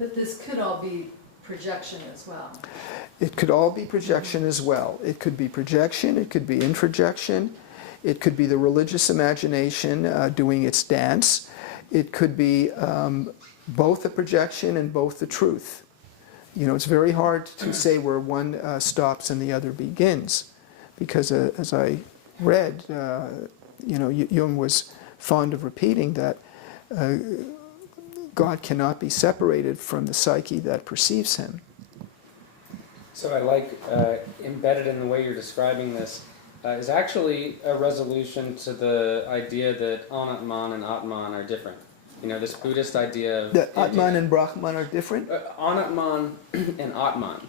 But this could all be projection as well. It could all be projection as well. It could be projection, it could be introjection, it could be the religious imagination doing its dance. It could be both a projection and both the truth. It's very hard to say where one stops and the other begins, because as I read, Jung was fond of repeating that God cannot be separated from the psyche that perceives him. So I like embedded in the way you're describing this is actually a resolution to the idea that Anatman and Atman are different. This Buddhist idea of... That Atman and Brahman are different? Anatman and Atman.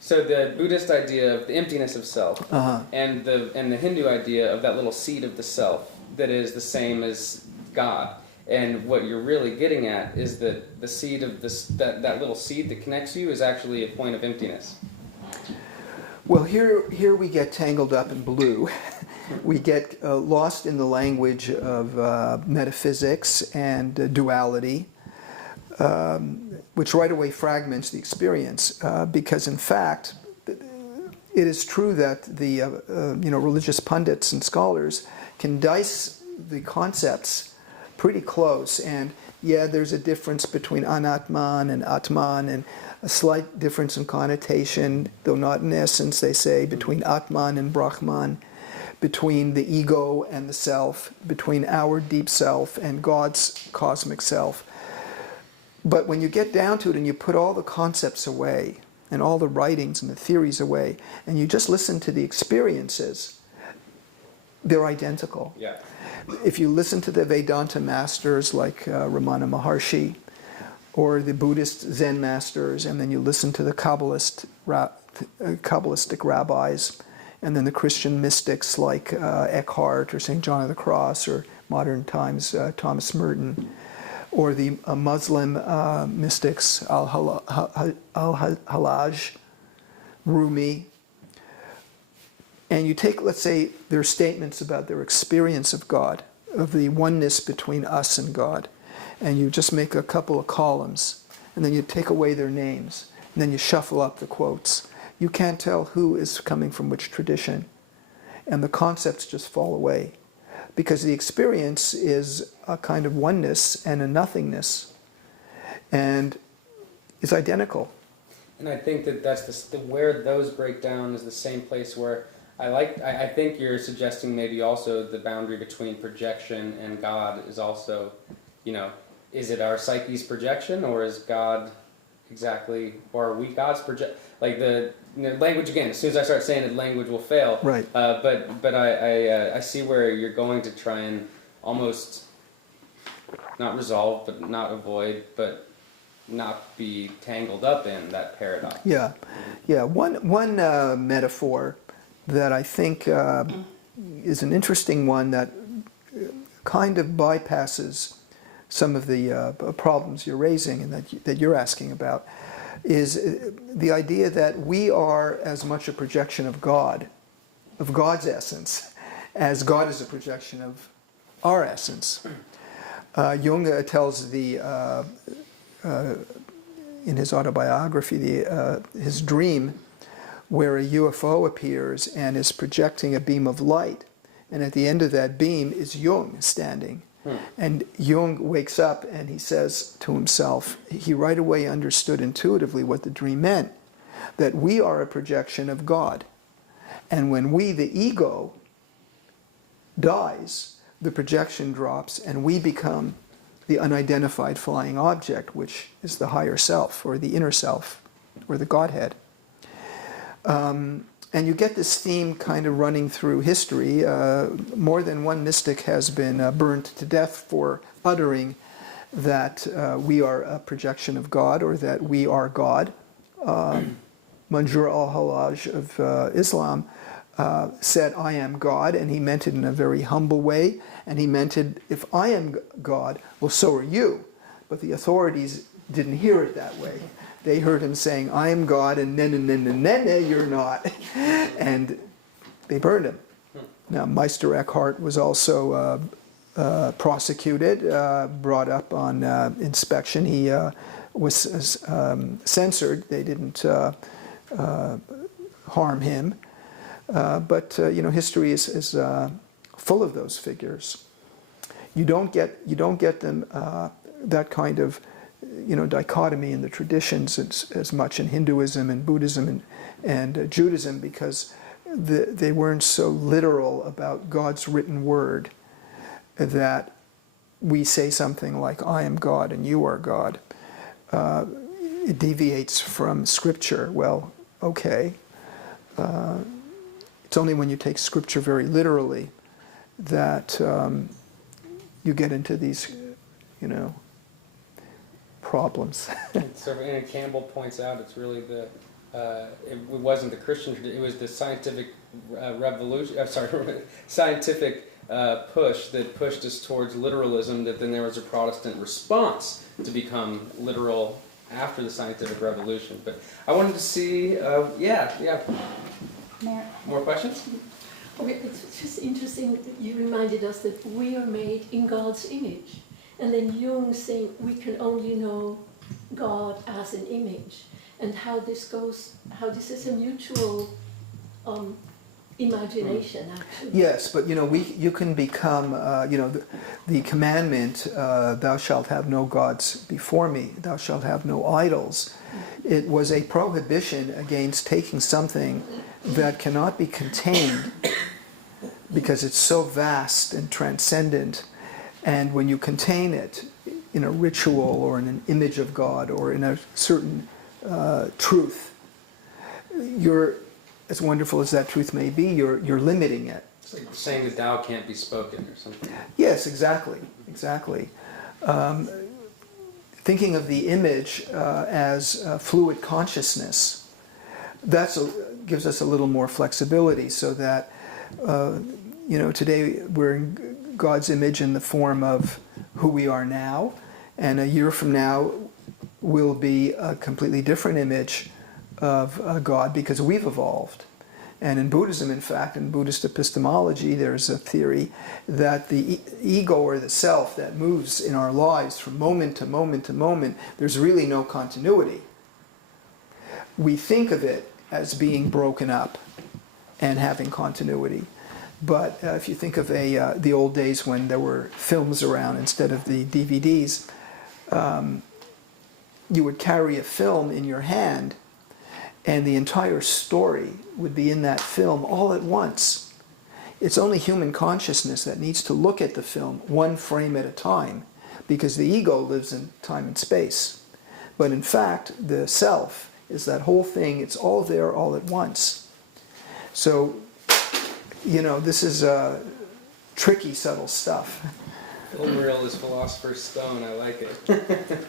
So the Buddhist idea of the emptiness of self, and the Hindu idea of that little seed of the self that is the same as God. And what you're really getting at is that the seed of this, that little seed that connects you is actually a point of emptiness. Well, here we get tangled up in blue. We get lost in the language of metaphysics and duality, which right away fragments the experience. Because in fact, it is true that the religious pundits and scholars can dice the concepts pretty close. And yeah, there's a difference between Anatman and Atman, and a slight difference in connotation, though not in essence, they say, between Atman and Brahman, between the ego and the self, between our deep self and God's cosmic self. But when you get down to it and you put all the concepts away and all the writings and the theories away, and you just listen to the experiences, they're identical. Yeah. If you listen to the Vedanta masters like Ramana Maharshi, or the Buddhist Zen masters, and then you listen to the Kabbalistic rabbis, and then the Christian mystics like Eckhart or St. John of the Cross, or modern times Thomas Merton, or the Muslim mystics Al-Hallaj, Rumi. And you take, let's say, their statements about their experience of God, of the oneness between us and God, and you just make a couple of columns, and then you take away their names, and then you shuffle up the quotes. You can't tell who is coming from which tradition, and the concepts just fall away, because the experience is a kind of oneness and a nothingness, and is identical. And I think that that's where those break down is the same place where I think you're suggesting maybe also the boundary between projection and God is also, is it our psyche's projection, or is God exactly, or are we God's project? Like the language again. As soon as I start saying it, language will fail. Right. But I see where you're going to try and almost not resolve, but not avoid, but not be tangled up in that paradox. Yeah. One metaphor that I think is an interesting one that kind of bypasses some of the problems you're raising and that you're asking about is the idea that we are as much a projection of God, of God's essence, as God is a projection of our essence. Jung tells in his autobiography his dream where a UFO appears and is projecting a beam of light, and at the end of that beam is Jung standing. And Jung wakes up and he says to himself, he right away understood intuitively what the dream meant, that we are a projection of God. And when we, the ego, dies, the projection drops and we become the unidentified flying object, which is the higher self or the inner self or the Godhead. And you get this theme kind of running through history. More than one mystic has been burned to death for uttering that we are a projection of God or that we are God. Manjur al-Hallaj of Islam said, I am God, and he meant it in a very humble way. And he meant it, if I am God, well, so are you. But the authorities didn't hear it that way. They heard him saying, I am God, and then you're not. And they burned him. Now, Meister Eckhart was also prosecuted, brought up on inspection. He was censored. They didn't harm him. But history is full of those figures. You don't get them that kind of dichotomy in the traditions as much in Hinduism and Buddhism and Judaism, because they weren't so literal about God's written word that we say something like, I am God and you are God. It deviates from Scripture. Well, okay. It's only when you take Scripture very literally that you get into these, problems. So, and Campbell points out it's really it wasn't the Christian tradition, it was the scientific revolution. Scientific push that pushed us towards literalism. That then there was a Protestant response to become literal after the scientific revolution. But I wanted to see, more questions? Okay, it's just interesting that you reminded us that we are made in God's image. And then Jung saying we can only know God as an image. And how this is a mutual imagination, actually. Yes, but you can become, the commandment, thou shalt have no gods before me, thou shalt have no idols. It was a prohibition against taking something that cannot be contained because it's so vast and transcendent. And when you contain it in a ritual or in an image of God or in a certain truth, you're, as wonderful as that truth may be, you're limiting it. It's like saying the Tao can't be spoken or something. Yes, exactly. Thinking of the image as fluid consciousness, gives us a little more flexibility, so that today we're in God's image in the form of who we are now, and a year from now will be a completely different image of God because we've evolved. And in Buddhism, in fact, in Buddhist epistemology, there's a theory that the ego or the self that moves in our lives from moment to moment to moment, there's really no continuity. We think of it as being broken up and having continuity. But if you think of the old days when there were films around instead of the DVDs, you would carry a film in your hand, and the entire story would be in that film all at once. It's only human consciousness that needs to look at the film one frame at a time, because the ego lives in time and space. But in fact, the self is that whole thing. It's all there all at once. So, this is tricky, subtle stuff. Film reel is philosopher's stone. I like it.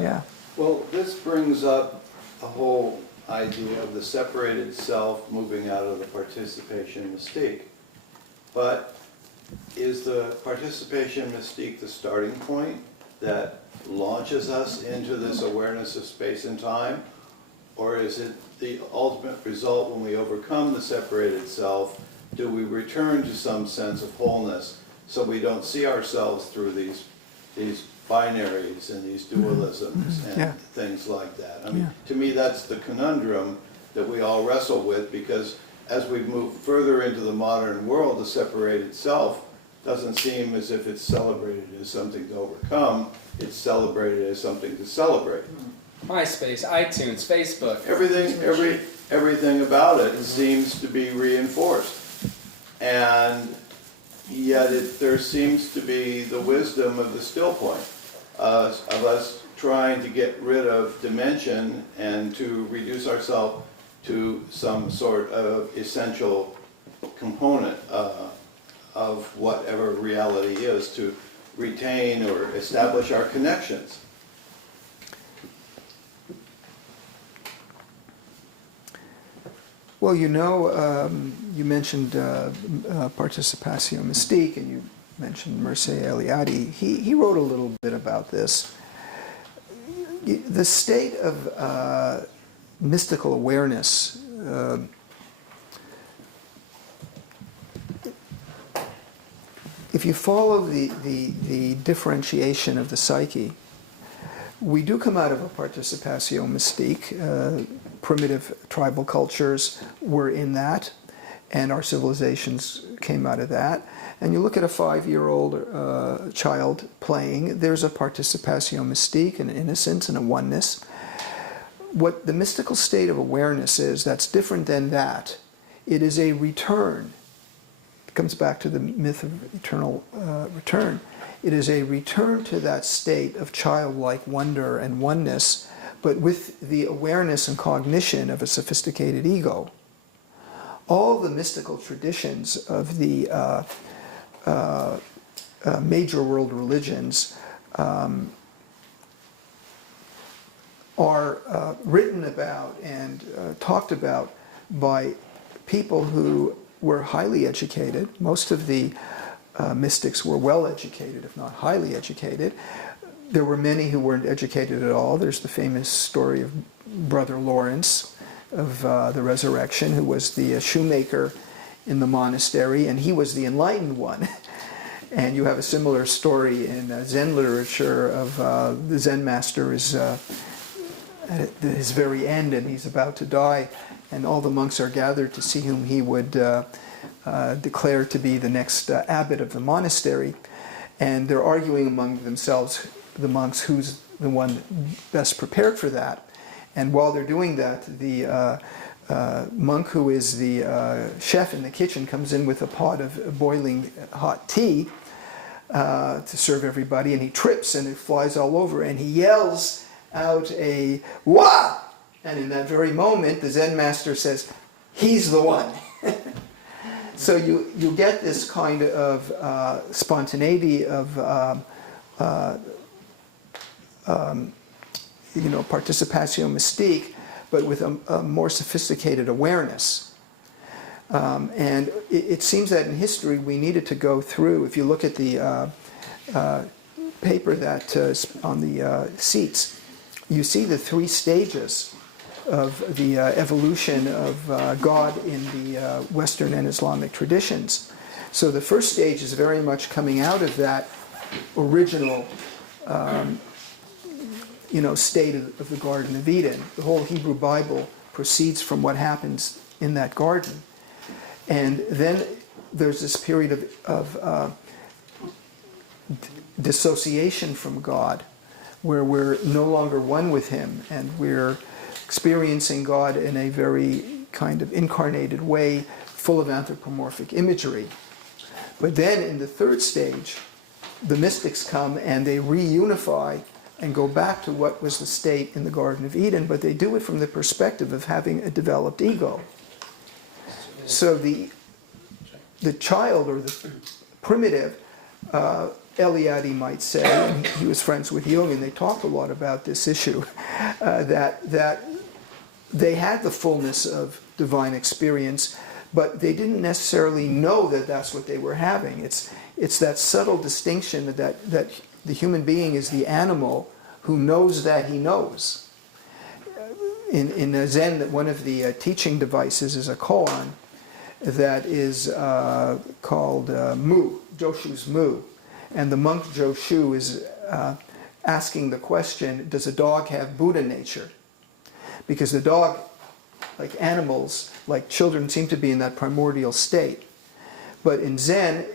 Yeah. Well, this brings up a whole idea of the separated self moving out of the participation mystique. But is the participation mystique the starting point that launches us into this awareness of space and time? Or is it the ultimate result when we overcome the separated self do we return to some sense of wholeness so we don't see ourselves through these binaries and these dualisms and Yeah. things like that. I mean, Yeah. to me, that's the conundrum that we all wrestle with, because as we move further into the modern world, the separated self doesn't seem as if it's celebrated as something to overcome. It's celebrated as something to celebrate. MySpace, iTunes, Facebook. Everything about it seems to be reinforced. And yet there seems to be the wisdom of the still point, of us trying to get rid of dimension and to reduce ourselves to some sort of essential component of whatever reality is, to retain or establish our connections. Well, you mentioned Participatio Mystique, and you mentioned Mircea Eliade. He wrote a little bit about this. The state of mystical awareness, if you follow the differentiation of the psyche, we do come out of a Participatio Mystique. Primitive tribal cultures were in that, and our civilizations came out of that. And you look at a 5-year-old child playing, there's a Participatio Mystique, an innocence and a oneness. What the mystical state of awareness is, that's different than that. It is a return. It comes back to the myth of eternal return. It is a return to that state of childlike wonder and oneness, but with the awareness and cognition of a sophisticated ego. All the mystical traditions of the major world religions are written about and talked about by people who were highly educated. Most of the mystics were well educated, if not highly educated. There were many who weren't educated at all. There's the famous story of Brother Lawrence of the Resurrection, who was the shoemaker in the monastery, and he was the enlightened one. And you have a similar story in Zen literature of the Zen master is at his very end, and he's about to die, and all the monks are gathered to see whom he would declare to be the next abbot of the monastery. And they're arguing among themselves, the monks, who's the one best prepared for that. And while they're doing that, the monk who is the chef in the kitchen comes in with a pot of boiling hot tea to serve everybody, and he trips and it flies all over, and he yells out a "Wah!" And in that very moment, the Zen master says, "He's the one." So you get this kind of spontaneity of Participatio Mystique, but with a more sophisticated awareness. And it seems that in history we needed to go through, if you look at the paper that is on the seats, you see the 3 stages of the evolution of God in the Western and Islamic traditions. So the first stage is very much coming out of that original state of the Garden of Eden. The whole Hebrew Bible proceeds from what happens in that garden. And then there's this period of dissociation from God, where we're no longer one with Him, and we're experiencing God in a very kind of incarnated way, full of anthropomorphic imagery. But then in the 3rd stage, the mystics come and they reunify and go back to what was the state in the Garden of Eden, but they do it from the perspective of having a developed ego. So the child, or the primitive, Eliade might say, and he was friends with Jung, and they talked a lot about this issue, that they had the fullness of divine experience, but they didn't necessarily know that that's what they were having. It's that subtle distinction that the human being is the animal who knows that he knows. In Zen, one of the teaching devices is a koan, that is called Mu, Joshu's Mu. And the monk Joshu is asking the question, does a dog have Buddha nature? Because the dog, like animals, like children, seem to be in that primordial state. But in Zen,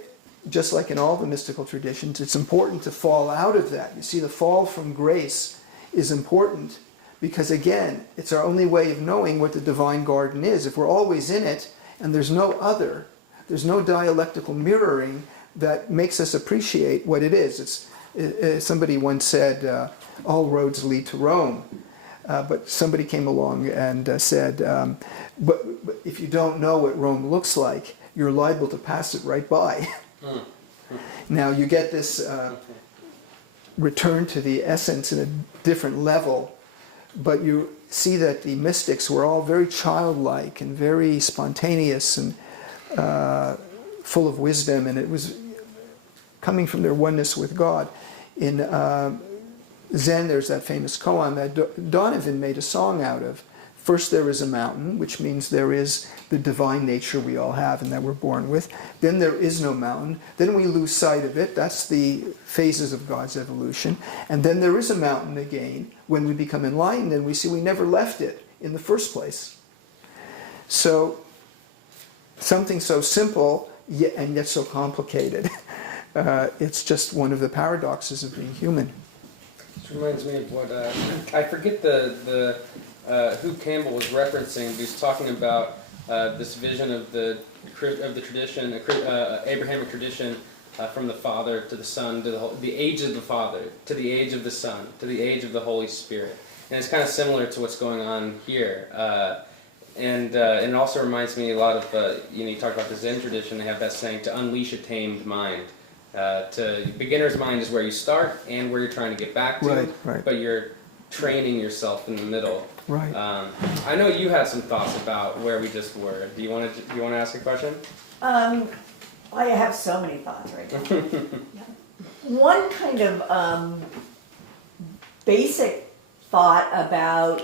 just like in all the mystical traditions, it's important to fall out of that. You see, the fall from grace is important because, again, it's our only way of knowing what the divine garden is. If we're always in it and there's no other, there's no dialectical mirroring that makes us appreciate what it is. Somebody once said, all roads lead to Rome. But somebody came along and said, but if you don't know what Rome looks like, you're liable to pass it right by. Now you get this return to the essence in a different level, but you see that the mystics were all very childlike and very spontaneous and full of wisdom, and it was coming from their oneness with God. In Zen, there's that famous koan that Donovan made a song out of. First there is a mountain, which means there is the divine nature we all have and that we're born with. Then there is no mountain. Then we lose sight of it. That's the phases of God's evolution. And then there is a mountain again when we become enlightened and we see we never left it in the first place. So something so simple and yet so complicated. It's just one of the paradoxes of being human. This reminds me of what I forget the who Campbell was referencing. He was talking about this vision of the tradition, Abrahamic tradition, from the Father to the Son to the age of the Father to the age of the Son to the age of the Holy Spirit, and it's kind of similar to what's going on here. And it also reminds me a lot of you talk about the Zen tradition. They have that saying to unleash a tamed mind. To beginner's mind is where you start and where you're trying to get back to, right. But you're training yourself in the middle. Right. I know you had some thoughts about where we just were. Do you want to ask a question? I have so many thoughts right now. One kind of basic thought about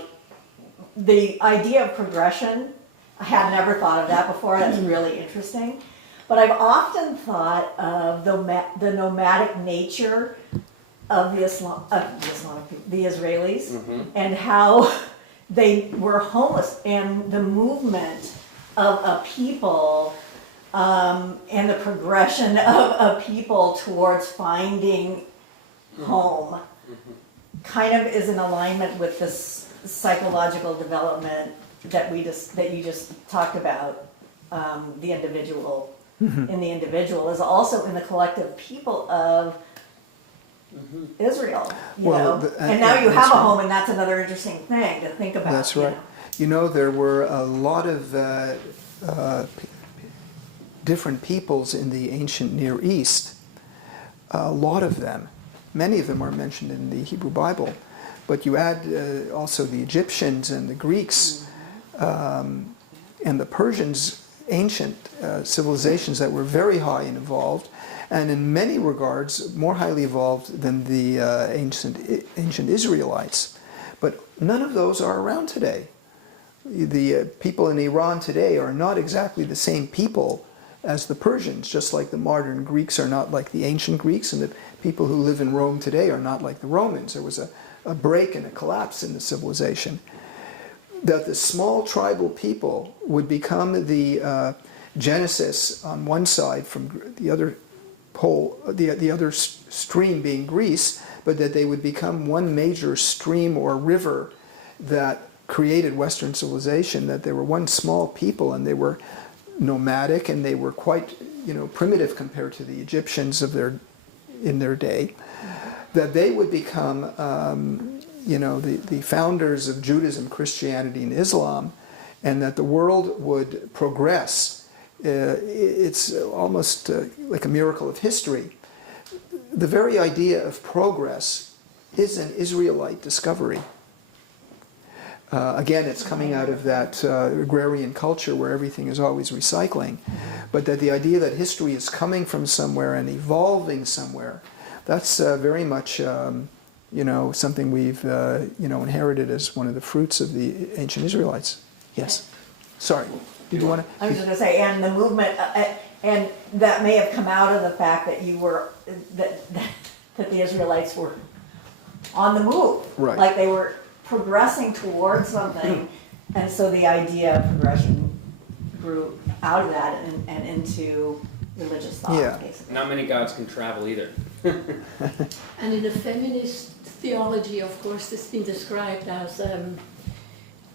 the idea of progression. I had never thought of that before. That's really interesting. But I've often thought of the nomadic nature of the Israelis, and how they were homeless, and the movement of a people and the progression of a people towards finding home kind of is in alignment with this psychological development that you just talked about. The individual in the individual is also in the collective people of Israel, and now you have a home, and that's another interesting thing to think about. That's right. There were a lot of different peoples in the ancient Near East. A lot of them. Many of them are mentioned in the Hebrew Bible. But you add also the Egyptians and the Greeks and the Persians, ancient civilizations that were very high and evolved, and in many regards more highly evolved than the ancient Israelites. But none of those are around today. The people in Iran today are not exactly the same people as the Persians, just like the modern Greeks are not like the ancient Greeks, and the people who live in Rome today are not like the Romans. There was a break and a collapse in the civilization. That the small tribal people would become the genesis on one side from the other pole, the other stream being Greece, but that they would become one major stream or river that created Western civilization, that they were one small people and they were nomadic and they were quite primitive compared to the Egyptians in their day, that they would become the founders of Judaism, Christianity, and Islam, and that the world would progress. It's almost like a miracle of history. The very idea of progress is an Israelite discovery. Again, it's coming out of that agrarian culture where everything is always recycling, but that the idea that history is coming from somewhere and evolving somewhere, that's very much something we've inherited as one of the fruits of the ancient Israelites. Yes. Sorry. Did you want I was just gonna say, and the movement, and that may have come out of the fact that that the Israelites were on the move. Right. Like they were progressing towards something, and so the idea of progression grew out of that and into religious thought, Yeah. basically. Not many gods can travel either. And in the feminist theology, of course, it's been described as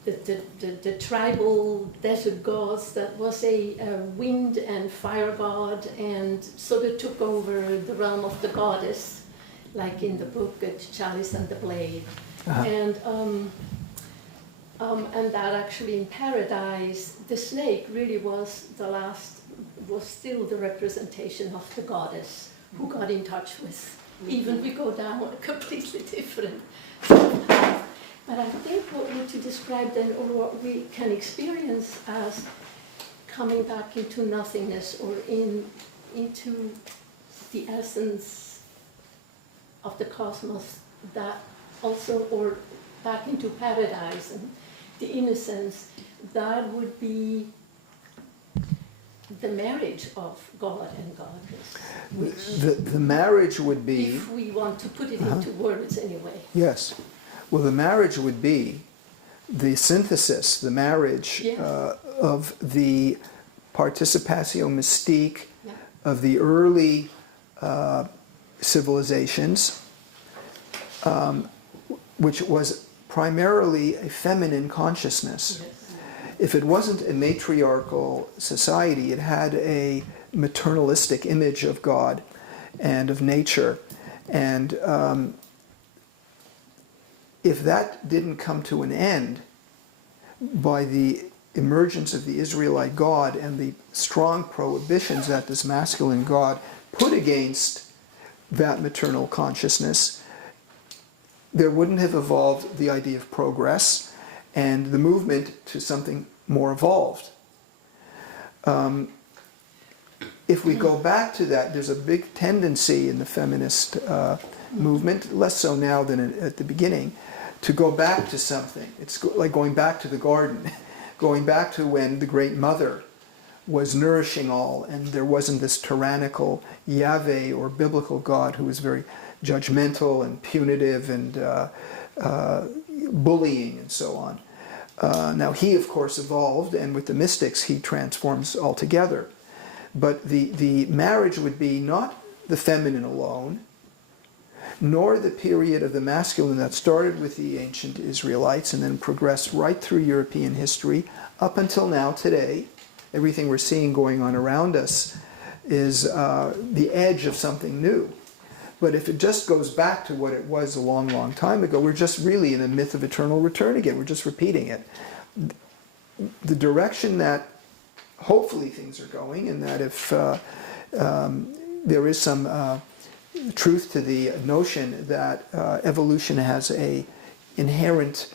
the tribal desert gods that was a wind and fire god, and sort of took over the realm of the goddess, like in the book Chalice and the Blade. And that actually in paradise, the snake really was still the representation of the goddess who got in touch with. Even we go down a completely different path. But I think what you described then, or what we can experience as coming back into nothingness or into the essence of the cosmos, that also, or back into paradise and the innocence, that would be the marriage of God and goddess. The marriage would be... If we want to put it into words anyway. Yes. Well, the marriage would be the synthesis, the marriage Yes. of the participatio mystique Yeah. of the early civilizations, which was primarily a feminine consciousness. Yes. If it wasn't a matriarchal society, it had a maternalistic image of God and of nature. And if that didn't come to an end by the emergence of the Israelite God and the strong prohibitions that this masculine God put against that maternal consciousness, there wouldn't have evolved the idea of progress and the movement to something more evolved. If we go back to that, there's a big tendency in the feminist movement, less so now than at the beginning, to go back to something. It's like going back to the garden, going back to when the Great Mother was nourishing all, and there wasn't this tyrannical Yahweh or biblical God who was very judgmental and punitive and bullying and so on. Now he, of course, evolved, and with the mystics he transforms altogether. But the marriage would be not the feminine alone, nor the period of the masculine that started with the ancient Israelites and then progressed right through European history up until now today. Everything we're seeing going on around us is the edge of something new. But if it just goes back to what it was a long, long time ago, we're just really in a myth of eternal return again. We're just repeating it. The direction that hopefully things are going, and that if there is some truth to the notion that evolution has a inherent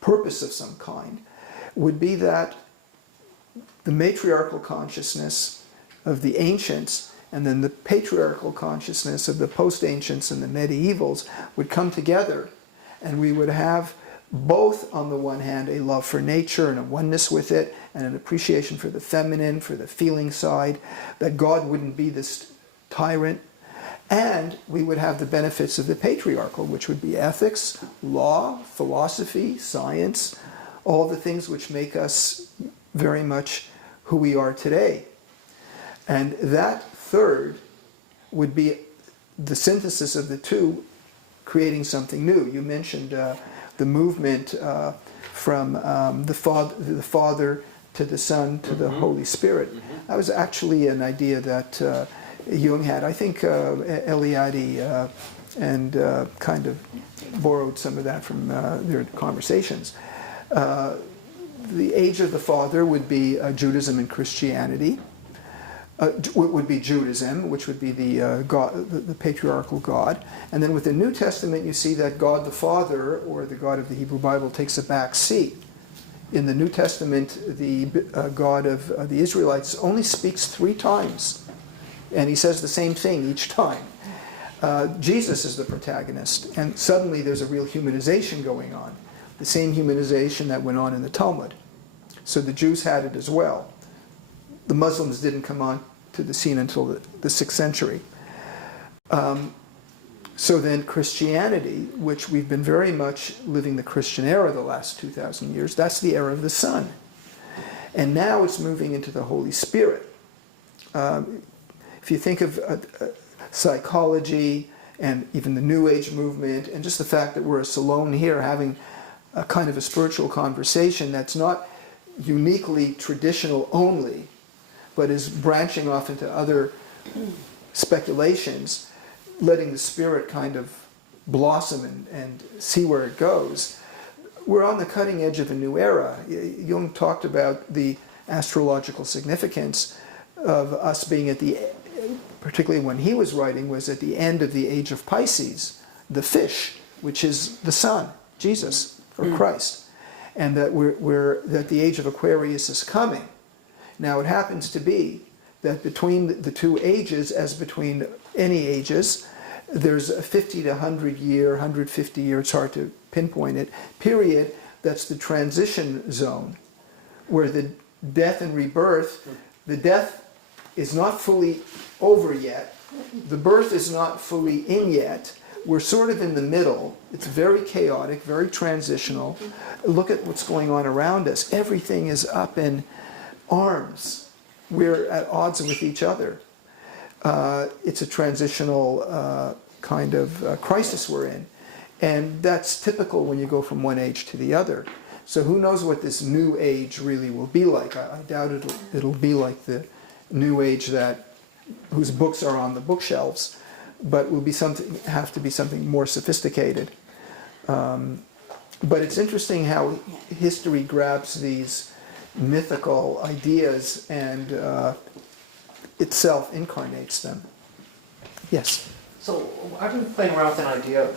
purpose of some kind, would be that the matriarchal consciousness of the ancients and then the patriarchal consciousness of the post-ancients and the medievals would come together, and we would have both, on the one hand, a love for nature and a oneness with it, and an appreciation for the feminine, for the feeling side, that God wouldn't be this tyrant, and we would have the benefits of the patriarchal, which would be ethics, law, philosophy, science, all the things which make us very much who we are today. And that third would be the synthesis of the two, creating something new. You mentioned the movement from the Father to the Son to the Holy Spirit. That was actually an idea that Jung had. I think Eliade and kind of borrowed some of that from their conversations. The age of the Father would be Judaism and Christianity. Would be Judaism, which would be the God, the patriarchal God. And then with the New Testament, you see that God the Father, or the God of the Hebrew Bible, takes a back seat. In the New Testament, the God of the Israelites only speaks 3 times, and he says the same thing each time. Jesus is the protagonist, and suddenly there's a real humanization going on, the same humanization that went on in the Talmud. So the Jews had it as well. The Muslims didn't come on to the scene until the 6th century. So then Christianity, which we've been very much living the Christian era the last 2,000 years, that's the era of the Son. And now it's moving into the Holy Spirit. If you think of psychology and even the New Age movement, and just the fact that we're a Salon here having a kind of a spiritual conversation that's not uniquely traditional only, but is branching off into other speculations, letting the spirit kind of blossom and see where it goes. We're on the cutting edge of a new era. Jung talked about the astrological significance of us being at the, particularly when he was writing, was at the end of the age of Pisces, the fish, which is the sun, Jesus, or Christ, and that that the age of Aquarius is coming. Now it happens to be that between the two ages, as between any ages, there's a 50 to 100 year, 150 year, it's hard to pinpoint it, period that's the transition zone, where the death and rebirth, the death is not fully over yet, the birth is not fully in yet, we're sort of in the middle. It's very chaotic, very transitional. Look at what's going on around us. Everything is up in arms. We're at odds with each other. It's a transitional kind of crisis we're in. And that's typical when you go from one age to the other. So who knows what this new age really will be like. I doubt it'll be like the new age whose books are on the bookshelves, but will be have to be something more sophisticated. But it's interesting how history grabs these mythical ideas and itself incarnates them. Yes? So I've been playing around with an idea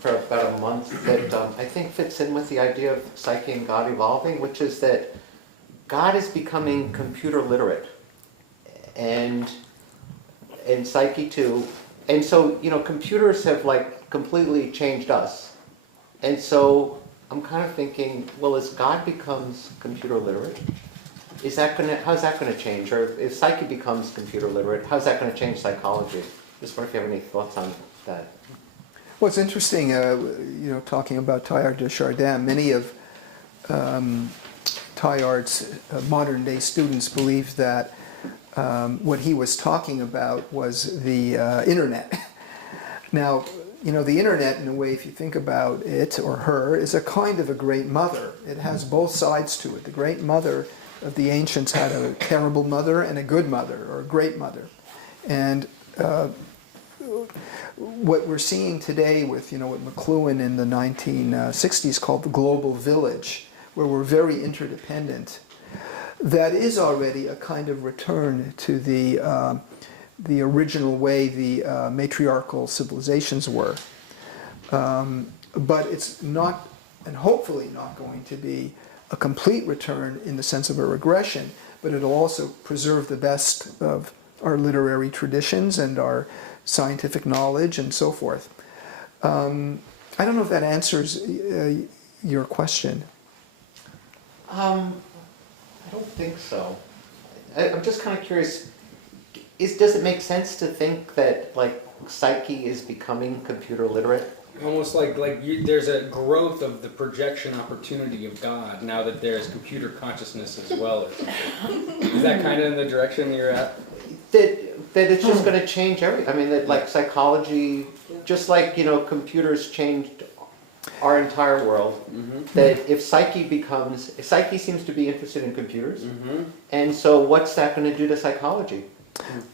for about a month that I think fits in with the idea of psyche and God evolving, which is that God is becoming computer literate, and psyche too. And so, computers have like completely changed us. And so I'm kind of thinking, well, as God becomes computer literate, how's that gonna change? Or if psyche becomes computer literate, how's that gonna change psychology? Just wonder if you have any thoughts on that. Well, it's interesting, talking about Teilhard de Chardin, many of Teilhard's modern-day students believe that what he was talking about was the internet. Now, the internet, in a way, if you think about it or her, is a kind of a great mother. It has both sides to it. The great mother of the ancients had a terrible mother and a good mother, or a great mother. And what we're seeing today with, what McLuhan in the 1960s called the global village, where we're very interdependent, that is already a kind of return to the original way the matriarchal civilizations were. But it's not, and hopefully not going to be, a complete return in the sense of a regression, but it'll also preserve the best of our literary traditions and our scientific knowledge and so forth. I don't know if that answers your question. I don't think so. I'm just kind of curious, does it make sense to think that like psyche is becoming computer literate? Almost like there's a growth of the projection opportunity of God now that there's computer consciousness as well. Is that kind of in the direction you're at? That it's just going to change everything. I mean, that like psychology, just like, computers changed our entire world, that if psyche seems to be interested in computers, and so what's that going to do to psychology?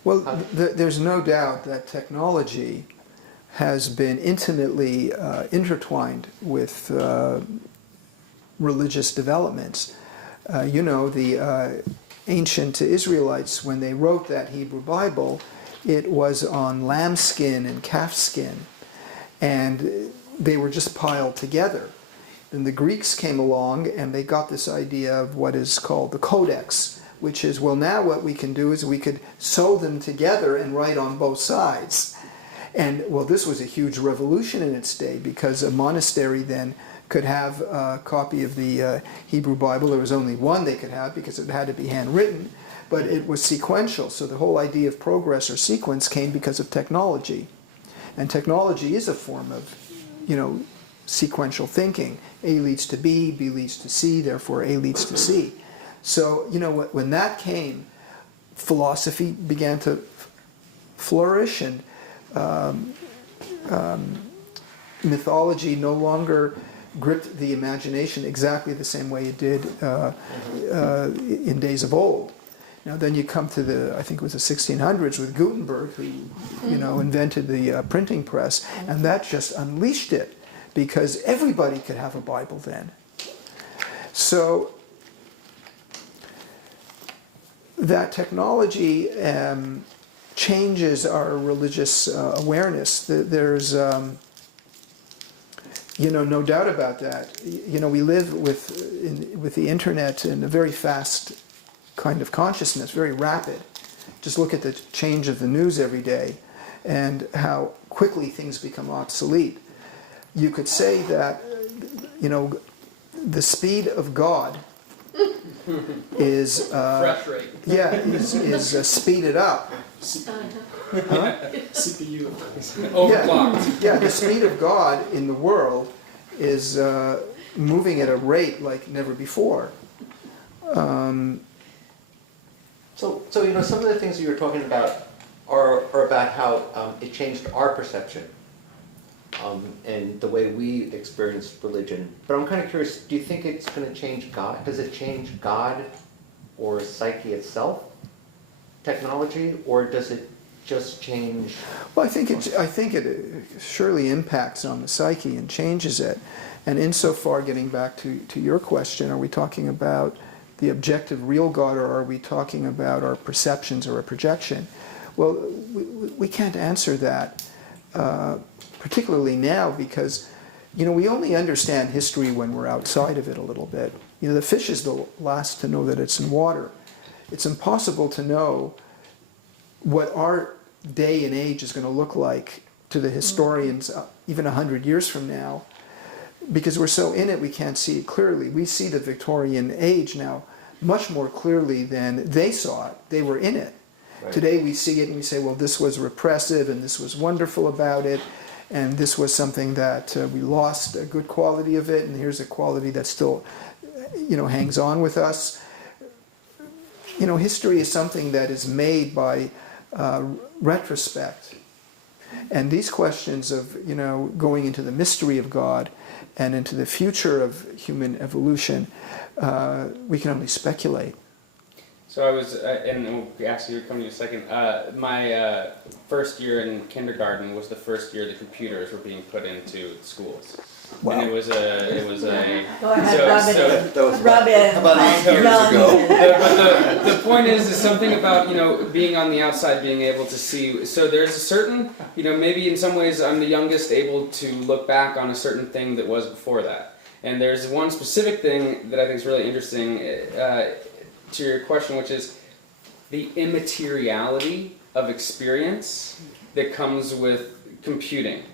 Well, there's no doubt that technology has been intimately intertwined with religious developments. The ancient Israelites, when they wrote that Hebrew Bible, it was on lambskin and calf skin, and they were just piled together. Then the Greeks came along and they got this idea of what is called the codex, which is, well, now what we can do is we could sew them together and write on both sides. And, well, this was a huge revolution in its day, because a monastery then could have a copy of the Hebrew Bible. There was only one they could have because it had to be handwritten, but it was sequential. So the whole idea of progress or sequence came because of technology. And technology is a form of, sequential thinking. A leads to B, B leads to C, therefore A leads to C. So, when that came, philosophy began to flourish, and mythology no longer gripped the imagination exactly the same way it did in days of old. Now then you come to I think it was the 1600s with Gutenberg, who invented the printing press, and that just unleashed it, because everybody could have a Bible then. So that technology changes our religious awareness. There's no doubt about that. We live with the internet in a very fast kind of consciousness, very rapid. Just look at the change of the news every day and how quickly things become obsolete. You could say that, the speed of God is Fresh rate. is speeded up. Huh? CPU. Overclocked. Yeah, the speed of God in the world is moving at a rate like never before. So some of the things that you were talking about are about how it changed our perception and the way we experience religion. But I'm kind of curious, do you think it's going to change God? Does it change God or psyche itself, technology, or does it just change? Well, I think it surely impacts on the psyche and changes it. And insofar, getting back to your question, are we talking about the objective real God, or are we talking about our perceptions or a projection? Well, we can't answer that, particularly now, because we only understand history when we're outside of it a little bit. The fish is the last to know that it's in water. It's impossible to know what our day and age is going to look like to the historians even 100 years from now, because we're so in it we can't see it clearly. We see the Victorian age now much more clearly than they saw it. They were in it. Right. Today we see it and we say, well, this was repressive and this was wonderful about it, and this was something that we lost a good quality of it, and here's a quality that still hangs on with us. History is something that is made by retrospect. And these questions of, going into the mystery of God and into the future of human evolution, we can only speculate. So I was, and we'll ask you to come to you in a second. My first year in kindergarten was the first year the computers were being put into schools. Wow. And it was a Go ahead, rub it. About 8 years No. ago. But the point is something about, being on the outside, being able to see. So there's a certain, maybe in some ways I'm the youngest able to look back on a certain thing that was before that. And there's one specific thing that I think is really interesting to your question, which is the immateriality of experience that comes with computing.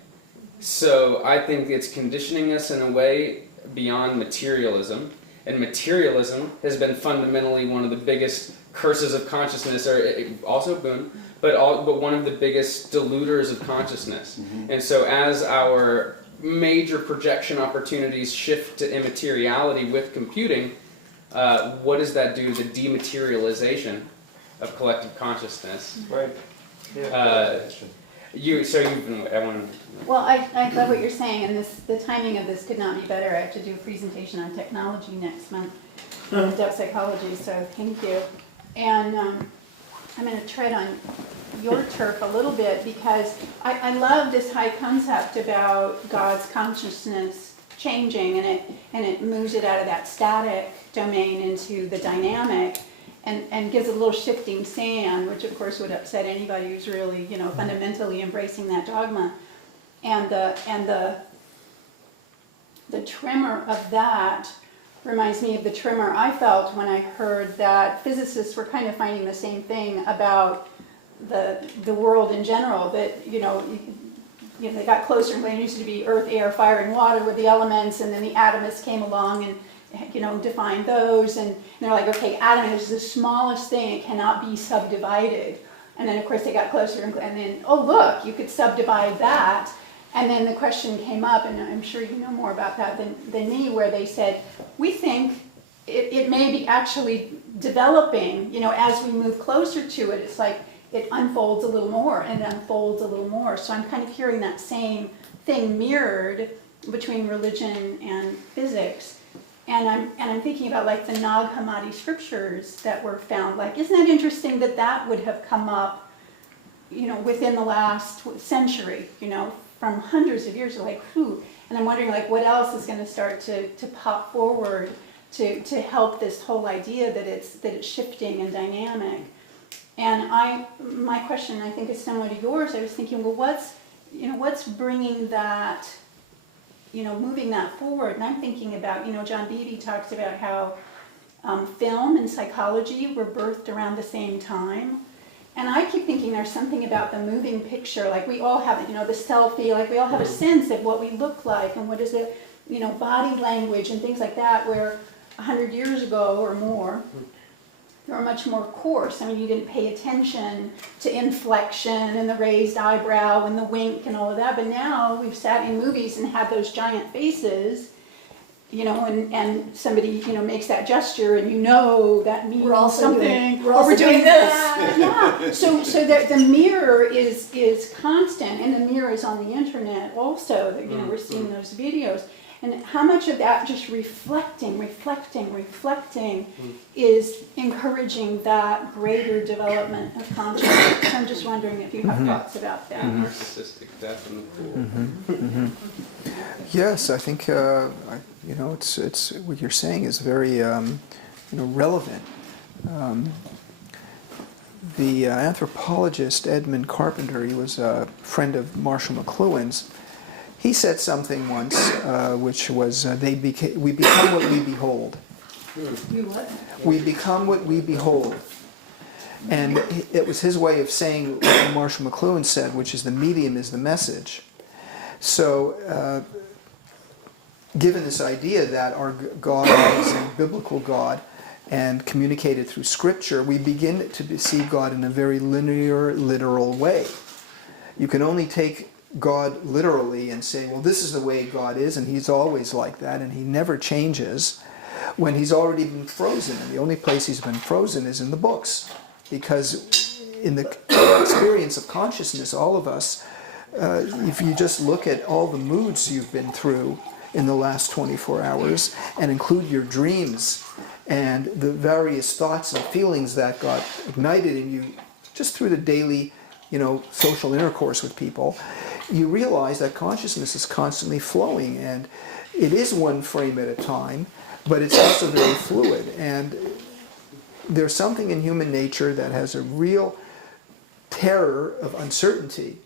So I think it's conditioning us in a way beyond materialism, and materialism has been fundamentally one of the biggest curses of consciousness, or also a boon, but one of the biggest diluters of consciousness. Mm-hmm. And so as our major projection opportunities shift to immateriality with computing, what does that do to the dematerialization of collective consciousness? Right. Yeah. Well, I love what you're saying, and the timing of this could not be better. I have to do a presentation on technology next month, depth psychology, so thank you. And I'm going to tread on your turf a little bit, because I love this high concept about God's consciousness changing, and it moves it out of that static domain into the dynamic. And gives a little shifting sand, which of course would upset anybody who's really, fundamentally embracing that dogma. And the tremor of that reminds me of the tremor I felt when I heard that physicists were kind of finding the same thing about the world in general. That they got closer and it used to be earth, air, fire, and water were the elements, and then the atomists came along and defined those, and they're like, okay, atom is the smallest thing, it cannot be subdivided. And then of course they got closer and then, oh look, you could subdivide that. And then the question came up, and I'm sure you know more about that than me, where they said, we think it may be actually developing, as we move closer to it, it's like it unfolds a little more and unfolds a little more. So I'm kind of hearing that same thing mirrored between religion and physics. And I'm thinking about like the Nag Hammadi scriptures that were found. Like, isn't that interesting that would have come up, within the last century, from hundreds of years. Like, who? And I'm wondering, like, what else is going to start to pop forward to help this whole idea that it's shifting and dynamic. And my question, I think, is similar to yours. I was thinking, well, what's bringing that? Moving that forward. And I'm thinking about, John Beatty talks about how film and psychology were birthed around the same time. And I keep thinking there's something about the moving picture, like we all have, the selfie, like we all have a sense of what we look like and what is it, body language and things like that, where 100 years ago or more, they were much more coarse. I mean, you didn't pay attention to inflection and the raised eyebrow and the wink and all of that. But now we've sat in movies and had those giant faces, and somebody, makes that gesture and that means We're also something. we're doing this. Yeah. So the mirror is constant, and the mirror is on the internet also. That we're seeing those videos. And how much of that just reflecting is encouraging that greater development of consciousness? I'm just wondering if you have thoughts about that. Narcissistic death in the pool. Yes, I think it's what you're saying is very relevant. The anthropologist Edmund Carpenter, he was a friend of Marshall McLuhan's. He said something once, which was, we become what we behold. You what? We become what we behold. And it was his way of saying what Marshall McLuhan said, which is the medium is the message. So, given this idea that our God is a biblical God and communicated through Scripture, we begin to see God in a very linear, literal way. You can only take God literally and say, well, this is the way God is, and He's always like that, and He never changes, when He's already been frozen. And the only place He's been frozen is in the books. Because in the experience of consciousness, all of us, if you just look at all the moods you've been through in the last 24 hours, and include your dreams, and the various thoughts and feelings that got ignited in you just through the daily social intercourse with people, you realize that consciousness is constantly flowing, and it is one frame at a time, but it's also very fluid. And there's something in human nature that has a real terror of uncertainty.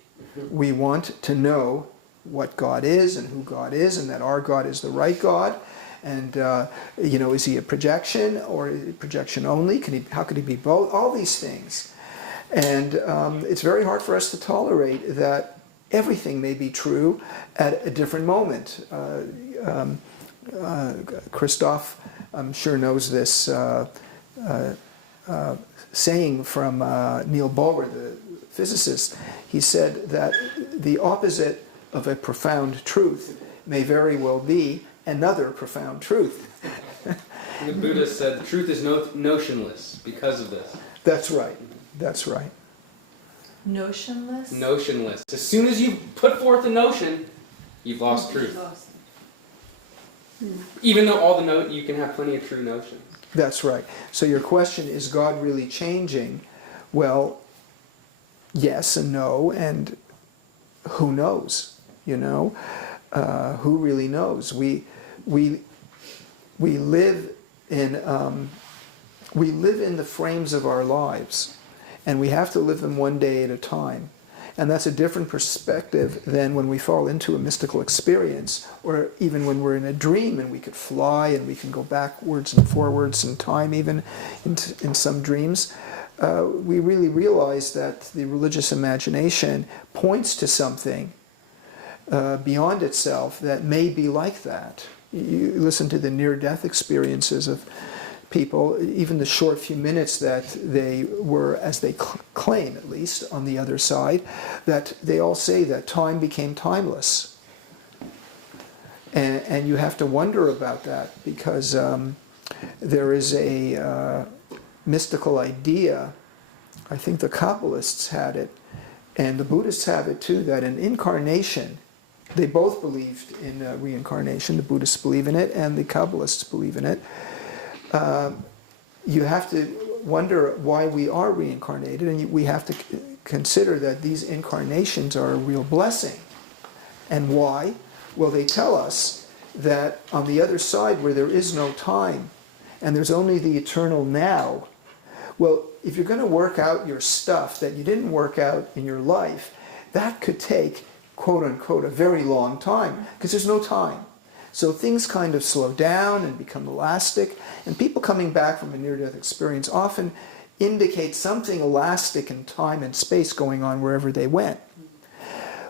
We want to know what God is and who God is, and that our God is the right God. And is He a projection, or projection only? How could He be both? All these things. And it's very hard for us to tolerate that everything may be true at a different moment. Christoph, I'm sure, knows this saying from Neil Bohr, the physicist. He said that the opposite of a profound truth may very well be another profound truth. The Buddha said the truth is notionless because of this. That's right. That's right. Notionless? Notionless. As soon as you put forth a notion, you've lost truth. Even though you can have plenty of true notions. That's right. So your question, is God really changing? Well, yes and no, and who knows? Who really knows? We live in the frames of our lives, and we have to live them one day at a time. And that's a different perspective than when we fall into a mystical experience, or even when we're in a dream and we could fly and we can go backwards and forwards in time, even in some dreams. We really realize that the religious imagination points to something beyond itself that may be like that. You listen to the near-death experiences of people, even the short few minutes that they were, as they claim at least, on the other side, that they all say that time became timeless. And you have to wonder about that, because there is a mystical idea, I think the Kabbalists had it, and the Buddhists have it too, that an incarnation, they both believed in reincarnation, the Buddhists believe in it and the Kabbalists believe in it. You have to wonder why we are reincarnated, and we have to consider that these incarnations are a real blessing. And why? Well, they tell us that on the other side, where there is no time and there's only the eternal now, well, if you're going to work out your stuff that you didn't work out in your life, that could take, quote unquote, a very long time, because there's no time. So things kind of slow down and become elastic, and people coming back from a near-death experience often indicate something elastic in time and space going on wherever they went.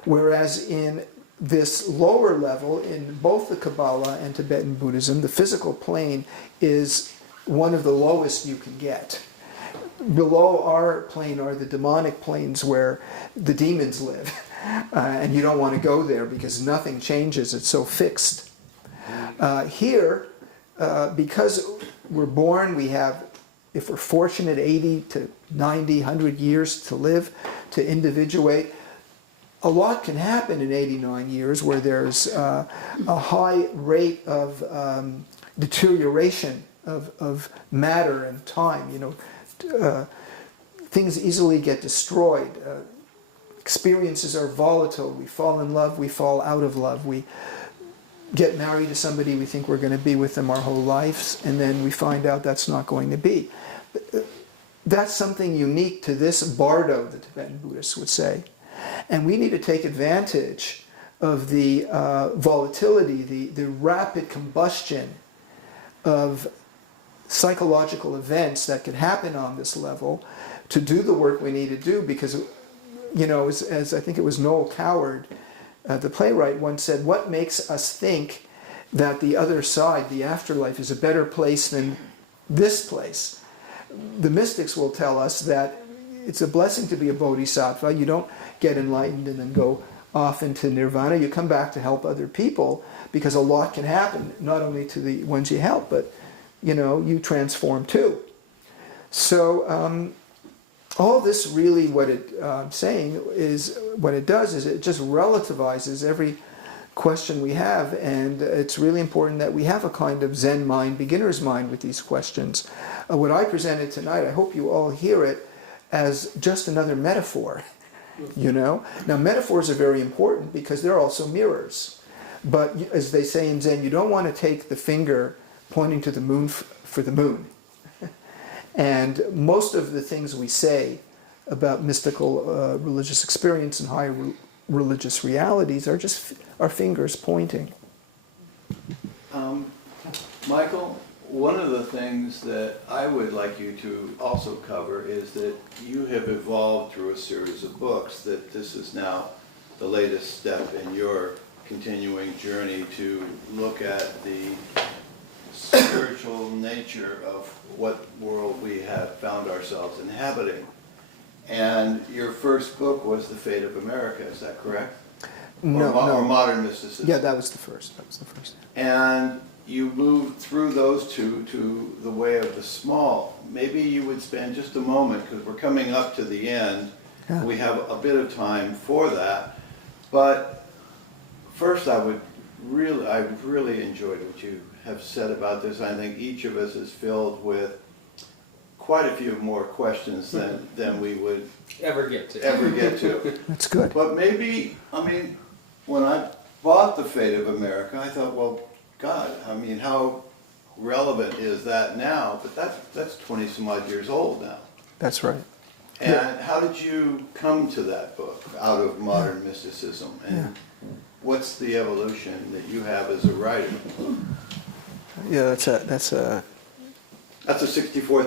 Whereas in this lower level, in both the Kabbalah and Tibetan Buddhism, the physical plane is one of the lowest you can get. Below our plane are the demonic planes where the demons live. And you don't want to go there because nothing changes, it's so fixed. Here, because we're born, we have, if we're fortunate, 80 to 90, 100 years to live, to individuate. A lot can happen in 89 years where there's a high rate of deterioration of matter and time. Things easily get destroyed. Experiences are volatile. We fall in love, we fall out of love. We get married to somebody, we think we're going to be with them our whole lives, and then we find out that's not going to be. That's something unique to this bardo, the Tibetan Buddhists would say. And we need to take advantage of the volatility, the rapid combustion of psychological events that could happen on this level to do the work we need to do, because as I think it was Noel Coward, the playwright, once said, what makes us think that the other side, the afterlife, is a better place than this place? The mystics will tell us that it's a blessing to be a bodhisattva. You don't get enlightened and then go off into nirvana. You come back to help other people, because a lot can happen, not only to the ones you help, but you transform too. So all this really, what it's saying is, what it does is it just relativizes every question we have, and it's really important that we have a kind of Zen mind, beginner's mind with these questions. What I presented tonight, I hope you all hear it as just another metaphor, Now, metaphors are very important because they're also mirrors. But as they say in Zen, you don't want to take the finger pointing to the moon for the moon. And most of the things we say about mystical religious experience and higher religious realities are just our fingers pointing. Michael, one of the things that I would like you to also cover is that you have evolved through a series of books, that this is now the latest step in your continuing journey to look at the spiritual nature of what world we have found ourselves inhabiting. And your first book was The Fate of America, is that correct? No, or Modern Mysticism. Yeah, that was the first. And you moved through those two to The Way of the Small. Maybe you would spend just a moment, because we're coming up to the end. Yeah. We have a bit of time for that. But first, I've really enjoyed what you have said about this. I think each of us is filled with quite a few more questions than we would Ever get to. That's good. But maybe, when I bought The Fate of America, I thought, well, God, how relevant is that now? But that's 20 some odd years old now. That's right. And how did you come to that book out of modern mysticism? And what's the evolution that you have as a writer? Yeah, that's a That's a 64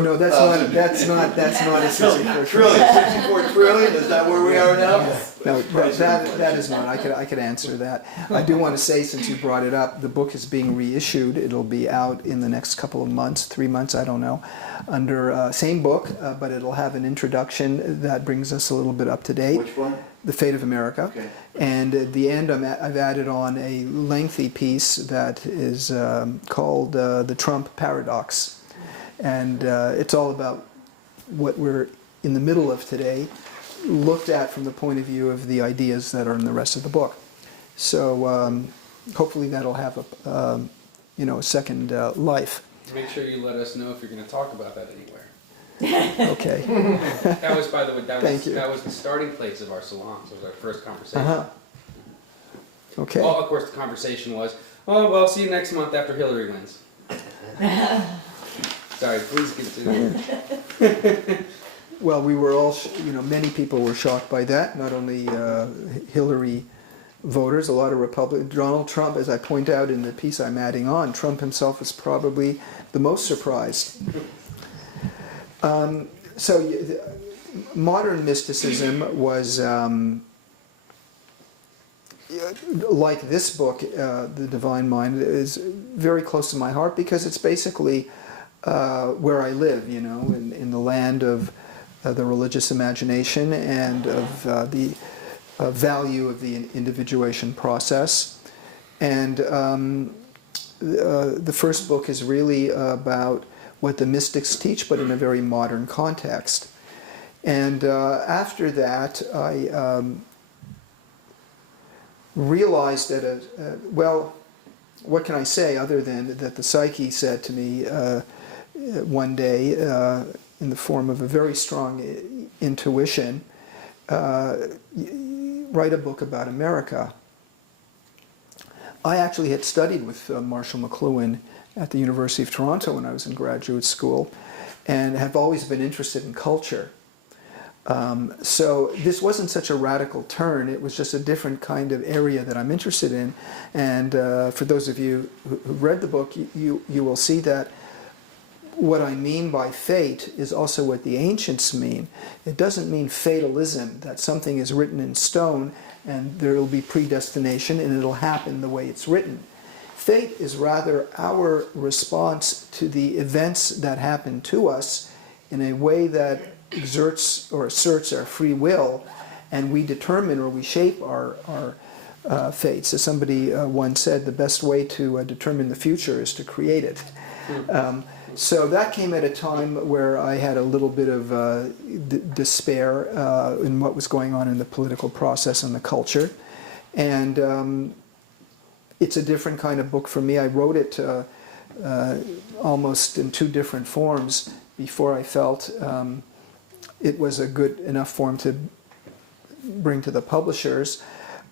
No, that's not a 64 trillion. 64 trillion, is that where we are now? No, that is not. I could answer that. I do want to say, since you brought it up, the book is being reissued. It'll be out in the next couple of months, 3 months, I don't know, under same book, but it'll have an introduction that brings us a little bit up to date. Which one? The Fate of America. Okay. And at the end, I've added on a lengthy piece that is called The Trump Paradox. And it's all about what we're in the middle of today, looked at from the point of view of the ideas that are in the rest of the book. So hopefully that'll have a second life. Make sure you let us know if you're going to talk about that anywhere. Okay. That was, by the way, Thank you. that was the starting place of our salon. So it was our first conversation. Uh-huh. Okay. Well, of course, the conversation was, oh, well, see you next month after Hillary wins. Sorry, please continue. Well, we were all, many people were shocked by that. Not only Hillary voters, a lot of Republicans. Donald Trump, as I point out in the piece I'm adding on, Trump himself is probably the most surprised. Modern mysticism was, like this book, The Divine Mind, is very close to my heart because it's basically where I live, in the land of the religious imagination and of the value of the individuation process. And the first book is really about what the mystics teach, but in a very modern context. And after that, I realized that, what can I say other than that the psyche said to me one day, in the form of a very strong intuition, write a book about America. I actually had studied with Marshall McLuhan at the University of Toronto when I was in graduate school, and have always been interested in culture. So this wasn't such a radical turn, it was just a different kind of area that I'm interested in. And for those of you who read the book, you will see that what I mean by fate is also what the ancients mean. It doesn't mean fatalism, that something is written in stone and there will be predestination and it'll happen the way it's written. Fate is rather our response to the events that happen to us in a way that exerts or asserts our free will, and we determine or we shape our fates. As somebody once said, the best way to determine the future is to create it. So that came at a time where I had a little bit of despair in what was going on in the political process and the culture. And it's a different kind of book for me. I wrote it almost in two different forms before I felt it was a good enough form to bring to the publishers.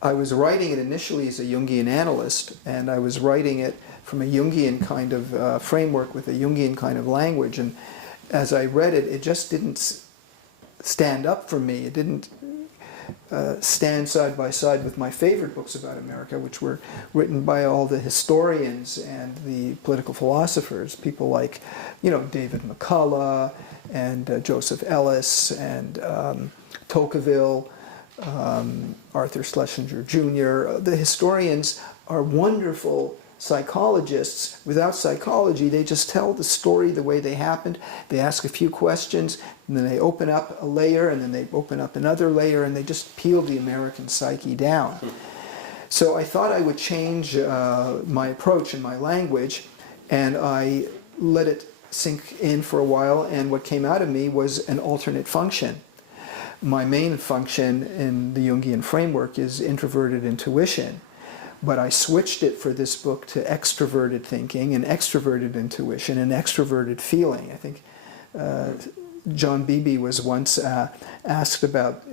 I was writing it initially as a Jungian analyst, and I was writing it from a Jungian kind of framework with a Jungian kind of language. And as I read it, it just didn't stand up for me. It didn't stand side by side with my favorite books about America, which were written by all the historians and the political philosophers, people like, David McCullough and Joseph Ellis and Tocqueville, Arthur Schlesinger Jr. The historians are wonderful psychologists. Without psychology, they just tell the story the way they happened. They ask a few questions, and then they open up a layer, and then they open up another layer, and they just peel the American psyche down. So I thought I would change my approach and my language, and I let it sink in for a while, and what came out of me was an alternate function. My main function in the Jungian framework is introverted intuition, but I switched it for this book to extroverted thinking and extroverted intuition and extroverted feeling. I think John Beebe was once asked about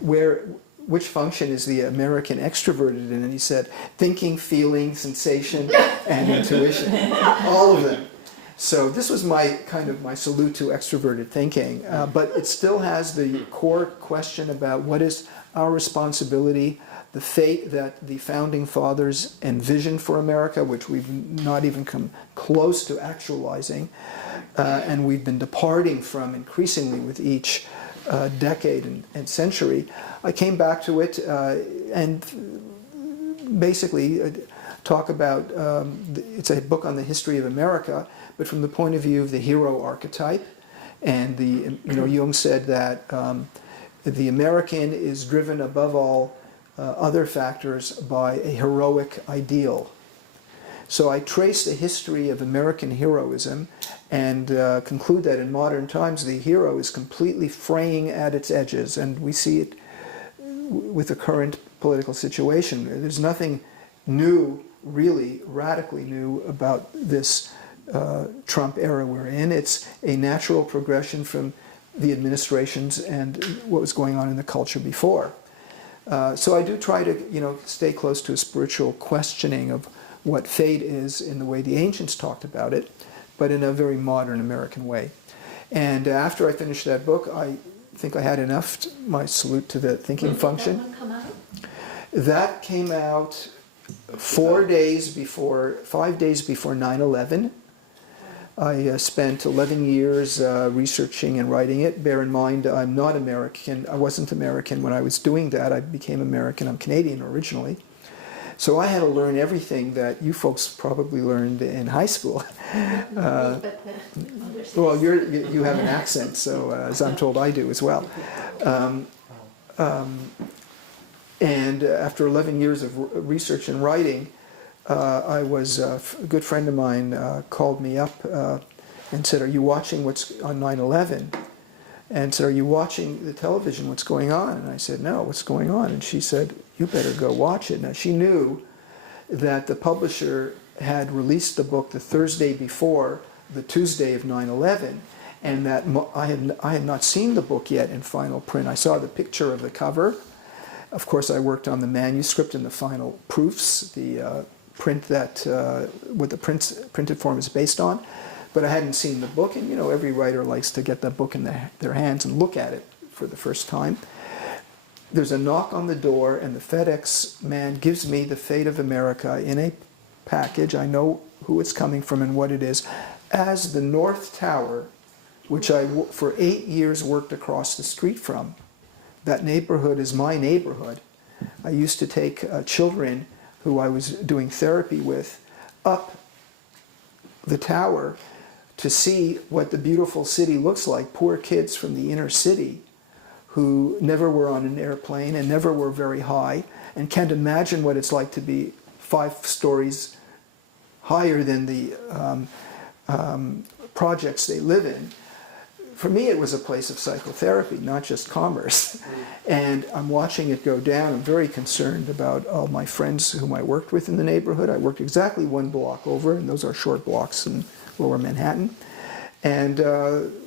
which function is the American extroverted in, and he said thinking, feeling, sensation, and intuition, all of them. So this was my salute to extroverted thinking, but it still has the core question about what is our responsibility, the fate that the founding fathers envisioned for America, which we've not even come close to actualizing, and we've been departing from increasingly with each decade and century. I came back to it and basically talk about, it's a book on the history of America, but from the point of view of the hero archetype. And Jung said that the American is driven above all other factors by a heroic ideal. So I trace the history of American heroism and conclude that in modern times the hero is completely fraying at its edges, and we see it with the current political situation. There's nothing new, really radically new about this Trump era we're in. It's a natural progression from the administrations and what was going on in the culture before. So I do try to, stay close to a spiritual questioning of what fate is in the way the ancients talked about it, but in a very modern American way. And after I finished that book, I think I had enough. My salute to the thinking function. Did that one come out? That came out 5 days before 9/11. I spent 11 years researching and writing it. Bear in mind, I'm not American. I wasn't American when I was doing that. I became American. I'm Canadian originally. So I had to learn everything that you folks probably learned in high school. Well, you have an accent, so as I'm told I do as well. And after 11 years of research and writing, a good friend of mine called me up and said, "Are you watching what's on 9/11?" And said, "Are you watching the television? What's going on?" And I said, "No, what's going on?" And she said, "You better go watch it." Now she knew that the publisher had released the book the Thursday before the Tuesday of 9/11, and that I had not seen the book yet in final print. I saw the picture of the cover. Of course, I worked on the manuscript and the final proofs, the print that what the printed form is based on, but I hadn't seen the book. And every writer likes to get the book in their hands and look at it for the first time. There's a knock on the door, and the FedEx man gives me The Fate of America in a package. I know who it's coming from and what it is, as the North Tower, which I for 8 years worked across the street from. That neighborhood is my neighborhood. I used to take children who I was doing therapy with up the tower to see what the beautiful city looks like. Poor kids from the inner city who never were on an airplane and never were very high and can't imagine what it's like to be 5 stories higher than the projects they live in. For me, it was a place of psychotherapy, not just commerce. And I'm watching it go down. I'm very concerned about all my friends whom I worked with in the neighborhood. I worked exactly 1 block over, and those are short blocks in lower Manhattan. And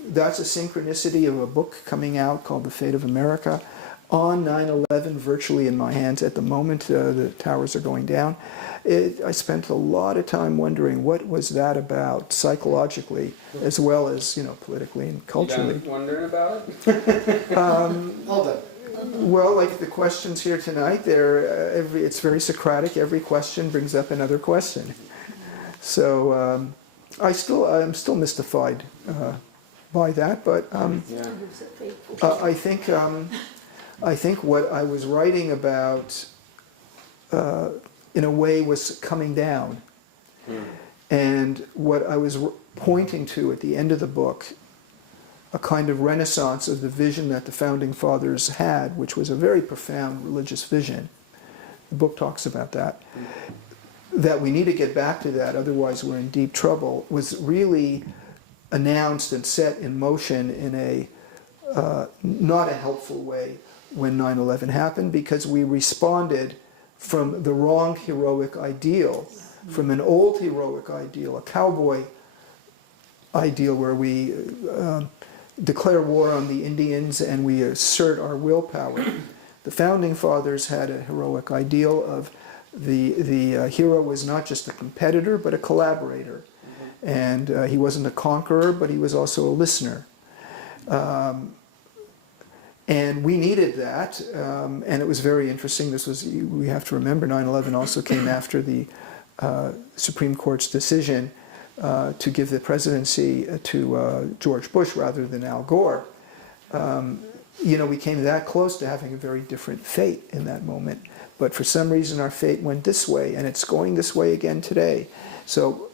that's a synchronicity of a book coming out called The Fate of America on 9/11, virtually in my hands at the moment the towers are going down. I spent a lot of time wondering what was that about psychologically, as well as politically and culturally. You done wondering about it? Hold on. Well, like the questions here tonight, it's very Socratic. Every question brings up another question. So I'm still mystified by that, but I think what I was writing about, in a way, was coming down. And what I was pointing to at the end of the book, a kind of renaissance of the vision that the Founding Fathers had, which was a very profound religious vision. The book talks about that. That we need to get back to that, otherwise we're in deep trouble, was really announced and set in motion in a not a helpful way when 9/11 happened, because we responded from the wrong heroic ideal, from an old heroic ideal, a cowboy ideal where we declare war on the Indians and we assert our willpower. The Founding Fathers had a heroic ideal of the hero was not just a competitor but a collaborator. And he wasn't a conqueror, but he was also a listener. And we needed that, and it was very interesting. We have to remember, 9/11 also came after the Supreme Court's decision to give the presidency to George Bush rather than Al Gore. We came that close to having a very different fate in that moment. But for some reason our fate went this way, and it's going this way again today. So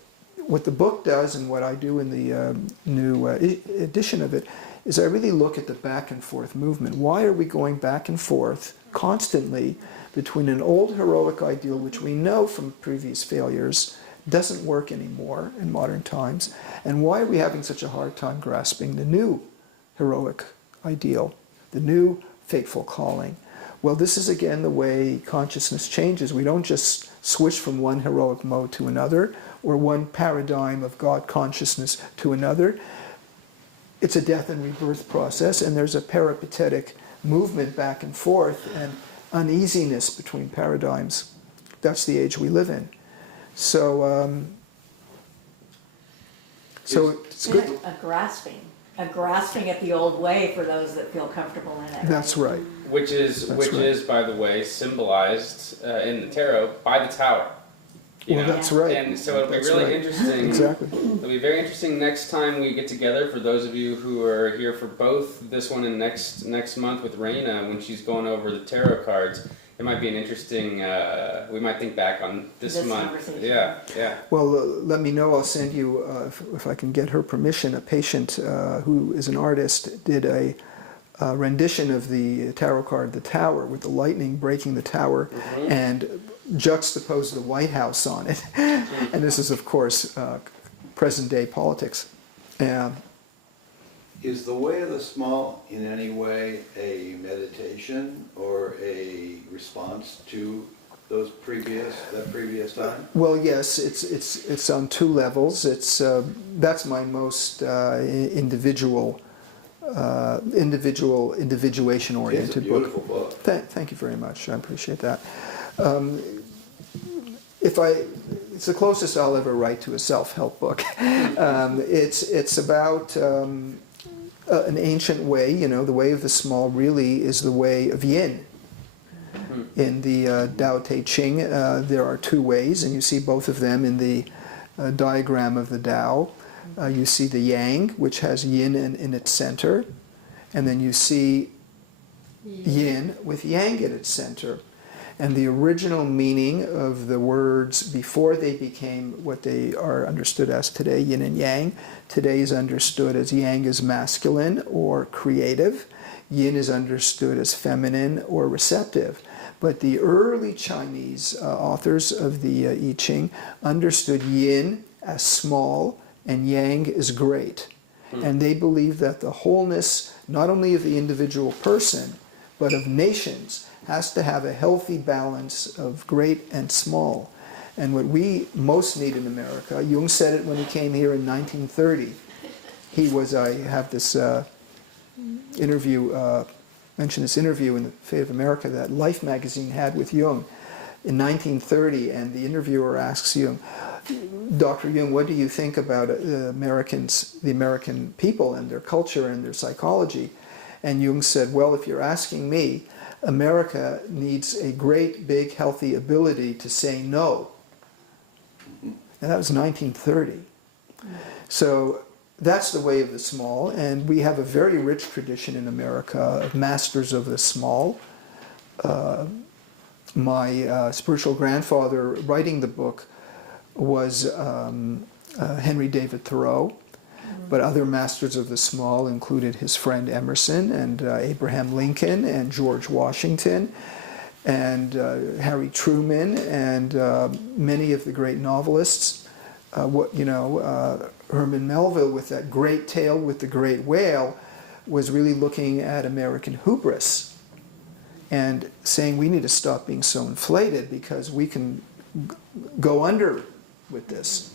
what the book does, and what I do in the new edition of it, is I really look at the back and forth movement. Why are we going back and forth constantly between an old heroic ideal, which we know from previous failures doesn't work anymore in modern times, and why are we having such a hard time grasping the new heroic ideal, the new fateful calling? Well, this is again the way consciousness changes. We don't just switch from one heroic mode to another, or one paradigm of God consciousness to another. It's a death and rebirth process, and there's a peripatetic movement back and forth and uneasiness between paradigms. That's the age we live in. So it's good. And a grasping at the old way for those that feel comfortable in it. That's right. Which is, by the way, symbolized in the tarot by the tower. Well, that's right. And so it'll be really interesting. Exactly. It'll be very interesting next time we get together. For those of you who are here for both this one and next month with Raina, when she's going over the tarot cards, it might be an interesting. We might think back on this month. Conversation. Yeah. Well, let me know. I'll send you, if I can get her permission, a patient who is an artist did a rendition of the tarot card, the Tower, with the lightning breaking the tower, and juxtaposed the White House on it. And this is, of course, present-day politics. Is the way of the small in any way a meditation or a response to that previous time? Well, yes, it's on two levels. That's my most individuation-oriented It's a beautiful book. Thank you very much. I appreciate that. It's the closest I'll ever write to a self-help book. It's about an ancient way. The way of the small really is the way of yin. In the Tao Te Ching, there are two ways, and you see both of them in the diagram of the Tao. You see the yang, which has yin in its center, and then you see yin with yang at its center. And the original meaning of the words before they became what they are understood as today, yin and yang, today is understood as yang is masculine or creative, yin is understood as feminine or receptive. But the early Chinese authors of the I Ching understood yin as small and yang as great. And they believe that the wholeness, not only of the individual person, but of nations, has to have a healthy balance of great and small. And what we most need in America, Jung said it when he came here in 1930. I have this interview, mentioned this interview in the Fate of America that Life magazine had with Jung in 1930, and the interviewer asks Jung, Dr. Jung, what do you think about the American people and their culture and their psychology? And Jung said, well, if you're asking me, America needs a great, big, healthy ability to say no. And that was 1930. So that's the way of the small, and we have a very rich tradition in America of masters of the small. My spiritual grandfather writing the book was Henry David Thoreau. But other masters of the small included his friend Emerson and Abraham Lincoln and George Washington and Harry Truman and many of the great novelists. Herman Melville, with that great tale with the great whale, was really looking at American hubris and saying we need to stop being so inflated because we can go under with this.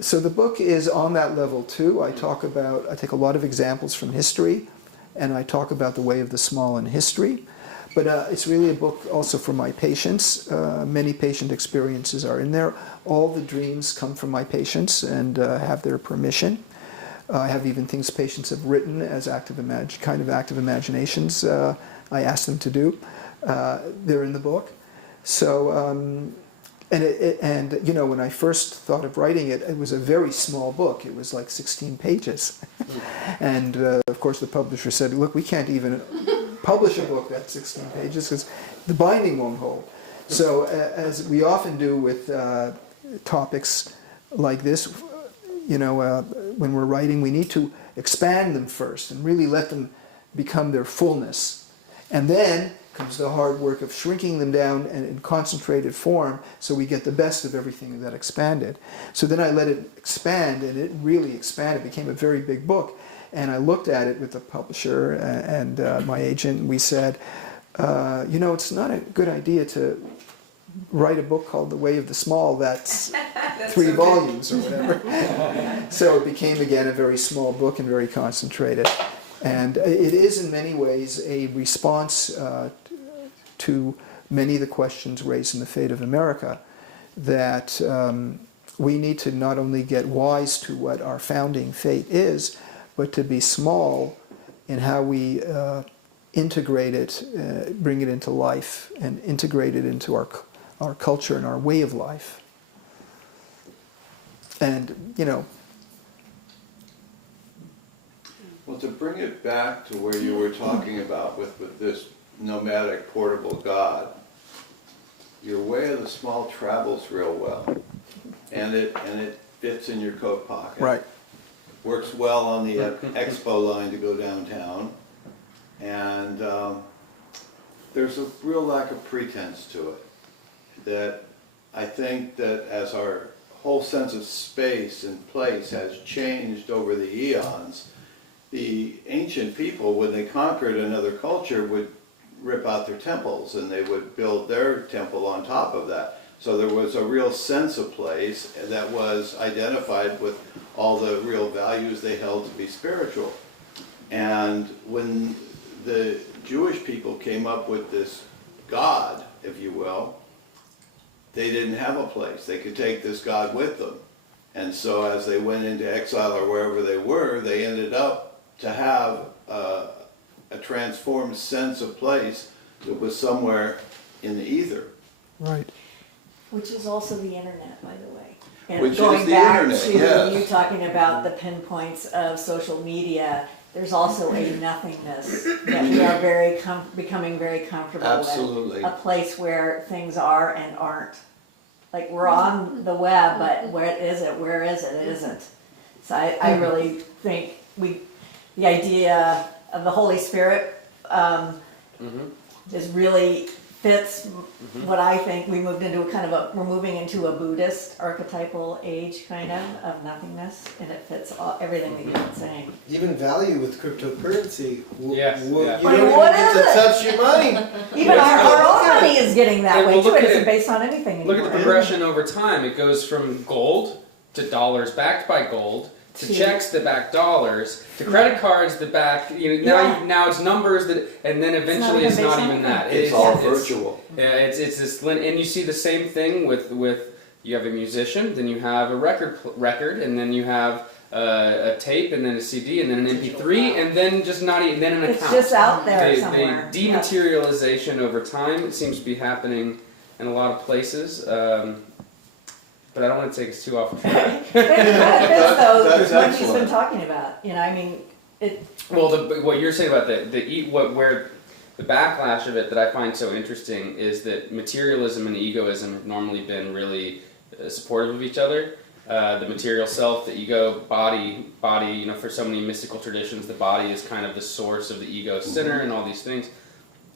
So the book is on that level too. I take a lot of examples from history, and I talk about the way of the small in history. But it's really a book also for my patients. Many patient experiences are in there. All the dreams come from my patients and have their permission. I have even things patients have written as active imaginations. I ask them to do. They're in the book. So, and you know, when I first thought of writing it, it was a very small book. It was like 16 pages. And of course the publisher said, look, we can't even publish a book that's 16 pages because the binding won't hold. So as we often do with topics like this, you know, when we're writing, we need to expand them first and really let them become their fullness. And then comes the hard work of shrinking them down and in concentrated form so we get the best of everything that expanded. So then I let it expand, and it really expanded, became a very big book. And I looked at it with the publisher and my agent, and we said, you know, it's not a good idea to write a book called The Way of the Small that's 3 volumes or whatever. So it became again a very small book and very concentrated. And it is in many ways a response to many of the questions raised in The Fate of America, that we need to not only get wise to what our founding fate is, but to be small in how we integrate it, bring it into life, and integrate it into our culture and our way of life. And, you know, Well, to bring it back to where you were talking about with this nomadic portable God, your Way of the Small travels real well, and it fits in your coat pocket. right. Works well on the expo line to go downtown, and there's a real lack of pretense to it. That I think that as our whole sense of space and place has changed over the eons, the ancient people, when they conquered another culture, would rip out their temples and they would build their temple on top of that. So there was a real sense of place that was identified with all the real values they held to be spiritual. And when the Jewish people came up with this God, if you will, they didn't have a place. They could take this God with them. And so as they went into exile or wherever they were, they ended up to have a transformed sense of place that was somewhere in the ether. Right. Which is also the internet, by the way. And Which is going the back internet, to yes. you talking about the pinpoints of social media, there's also a nothingness that we are becoming very comfortable Absolutely. with. A place where things are and aren't. Like we're on the web, but where is it? Where is it? It isn't. So I really think the idea of the Holy Spirit is really fits what I think we moved into we're moving into a Buddhist archetypal age kind of nothingness, and it fits everything that you've been saying. Even value with cryptocurrency. Yes, You yeah. don't Like, even what get is to it? touch your money. Even our own money is getting that And way we'll too. look It at isn't it- based on anything Look at the anymore. progression over time. It goes from gold to dollars backed by gold to checks that back dollars to credit cards that back. You know, Yeah. now it's numbers that, and then eventually even it's not based on even that. anything. It's all virtual. Yeah, it's this, and you see the same thing with you have a musician, then you have a record, and then you have a tape, and then a CD, and then an MP3, and then just not even then an account. It's just out there The somewhere. dematerialization over time, it seems to be happening in a lot of places. But I don't want to take us too off track. It kind of fits though That's with what he's excellent. been talking about. You know, I mean, Well, what you're saying about where the backlash of it that I find so interesting is that materialism and egoism have normally been really supportive of each other. The material self, the ego, body. You know, for so many mystical traditions, the body is kind of the source of the ego center and all these things.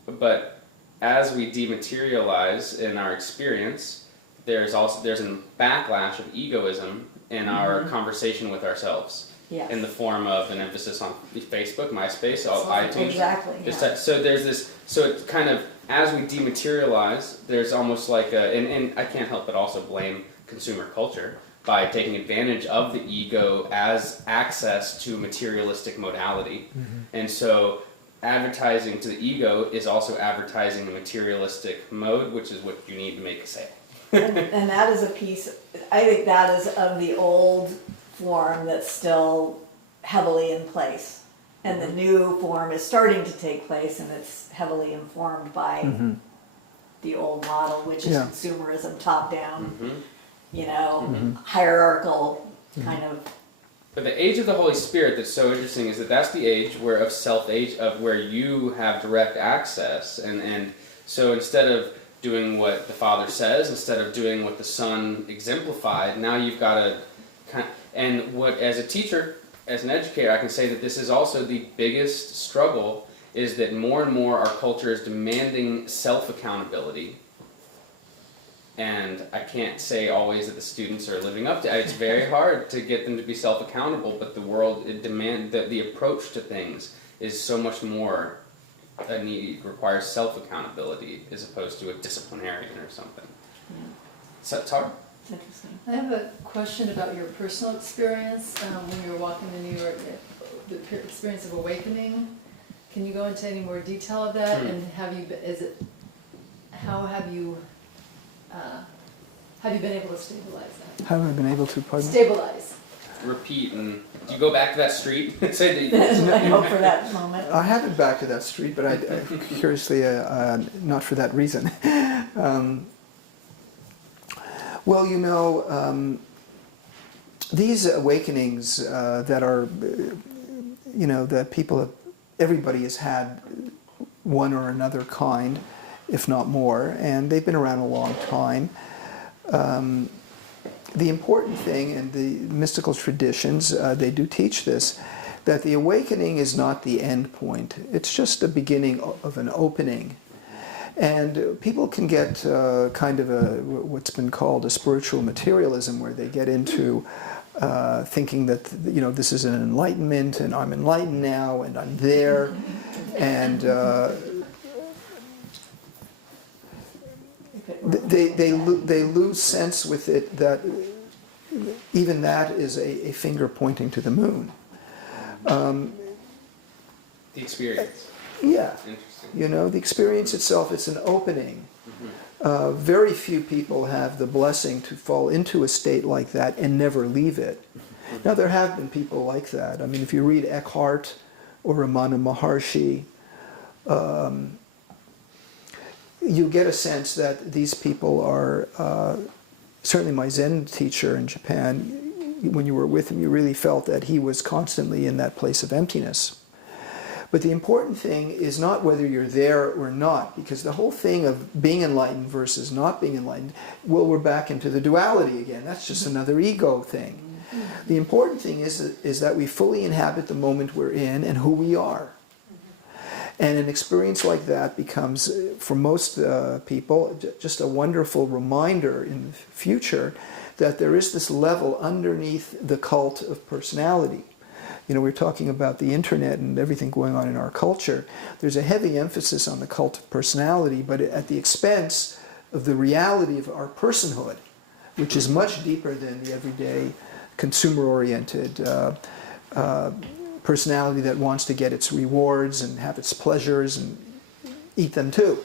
But as we dematerialize in our experience, there's a backlash of egoism in our conversation with ourselves. yeah. In the form of an emphasis on Facebook, MySpace, iTunes. Exactly. Yeah. So there's this. So it's kind of as we dematerialize, there's almost like and I can't help but also blame consumer culture by taking advantage of the ego as access to materialistic modality, and so advertising to the ego is also advertising a materialistic mode, which is what you need to make a sale. And that is a piece, I think that is of the old form that's still heavily in place. And the new form is starting to take place, and it's heavily informed by the old model, which is Yeah. consumerism, top down, Mm-hmm. hierarchical kind of. But the age of the Holy Spirit that's so interesting is that that's the age where of self-age, of where you have direct access. And so instead of doing what the Father says, instead of doing what the Son exemplified, now you've got to and what, as a teacher, as an educator, I can say that this is also the biggest struggle, is that more and more our culture is demanding self-accountability. And I can't say always that the students are living up to it. It's very hard to get them to be self-accountable, but the world, the approach to things is so much more a need, requires self-accountability as opposed to a disciplinarian or something. So it's hard. Interesting. I have a question about your personal experience when you were walking in New York, the experience of awakening. Can you go into any more detail of that? And how have you been able to stabilize that? How have I been able to, pardon? Stabilize. Repeat, and do you go back to that street and say that I hope for that moment. I haven't back to that street, but I curiously, not for that reason. Well, these awakenings that are, that people have, everybody has had one or another kind, if not more, and they've been around a long time. The important thing, and the mystical traditions, they do teach this, that the awakening is not the end point. It's just the beginning of an opening. And people can get kind of what's been called a spiritual materialism, where they get into thinking that this is an enlightenment, and I'm enlightened now, and I'm there, and they lose sense with it that even that is a finger pointing to the moon. the experience? Yeah. Interesting. The experience itself, it's an opening. Very few people have the blessing to fall into a state like that and never leave it. Now, there have been people like that. I mean, if you read Eckhart or Ramana Maharshi, you get a sense that these people are, certainly my Zen teacher in Japan, when you were with him, you really felt that he was constantly in that place of emptiness. But the important thing is not whether you're there or not, because the whole thing of being enlightened versus not being enlightened, well, we're back into the duality again. That's just another ego thing. The important thing is that we fully inhabit the moment we're in and who we are. And an experience like that becomes, for most people, just a wonderful reminder in the future that there is this level underneath the cult of personality. We're talking about the internet and everything going on in our culture. There's a heavy emphasis on the cult of personality, but at the expense of the reality of our personhood, which is much deeper than the everyday consumer-oriented personality that wants to get its rewards and have its pleasures and eat them too.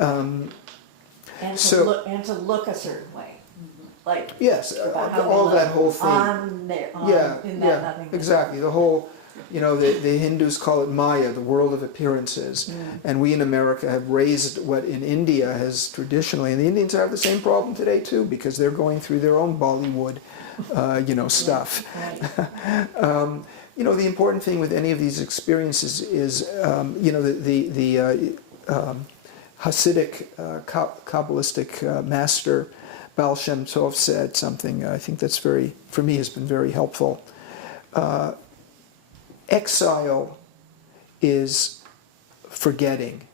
And to look a certain way. Like, yes, about how all they that look whole thing. In that nothingness. Exactly. The whole, the Hindus call it Maya, the world of appearances. And we in America have raised what in India has traditionally, and the Indians have the same problem today too, because they're going through their own Bollywood, stuff. Right. The important thing with any of these experiences is, the Hasidic, Kabbalistic master, Baal Shem Tov, said something I think that's for me has been very helpful. Exile is forgetting,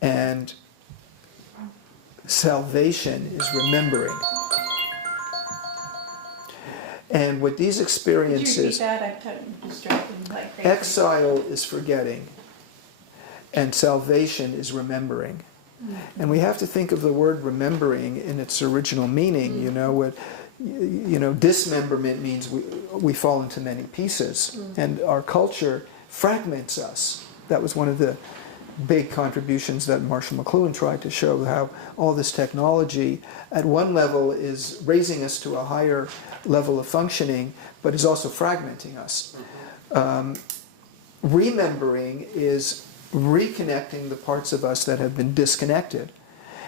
and salvation is remembering. And what these Could you experiences... repeat that? I'm distracted like crazy. Exile is forgetting, and salvation is remembering. And we have to think of the word remembering in its original meaning. Dismemberment means we fall into many pieces, and our culture fragments us. That was one of the big contributions that Marshall McLuhan tried to show, how all this technology at one level is raising us to a higher level of functioning, but is also fragmenting us. Remembering is reconnecting the parts of us that have been disconnected.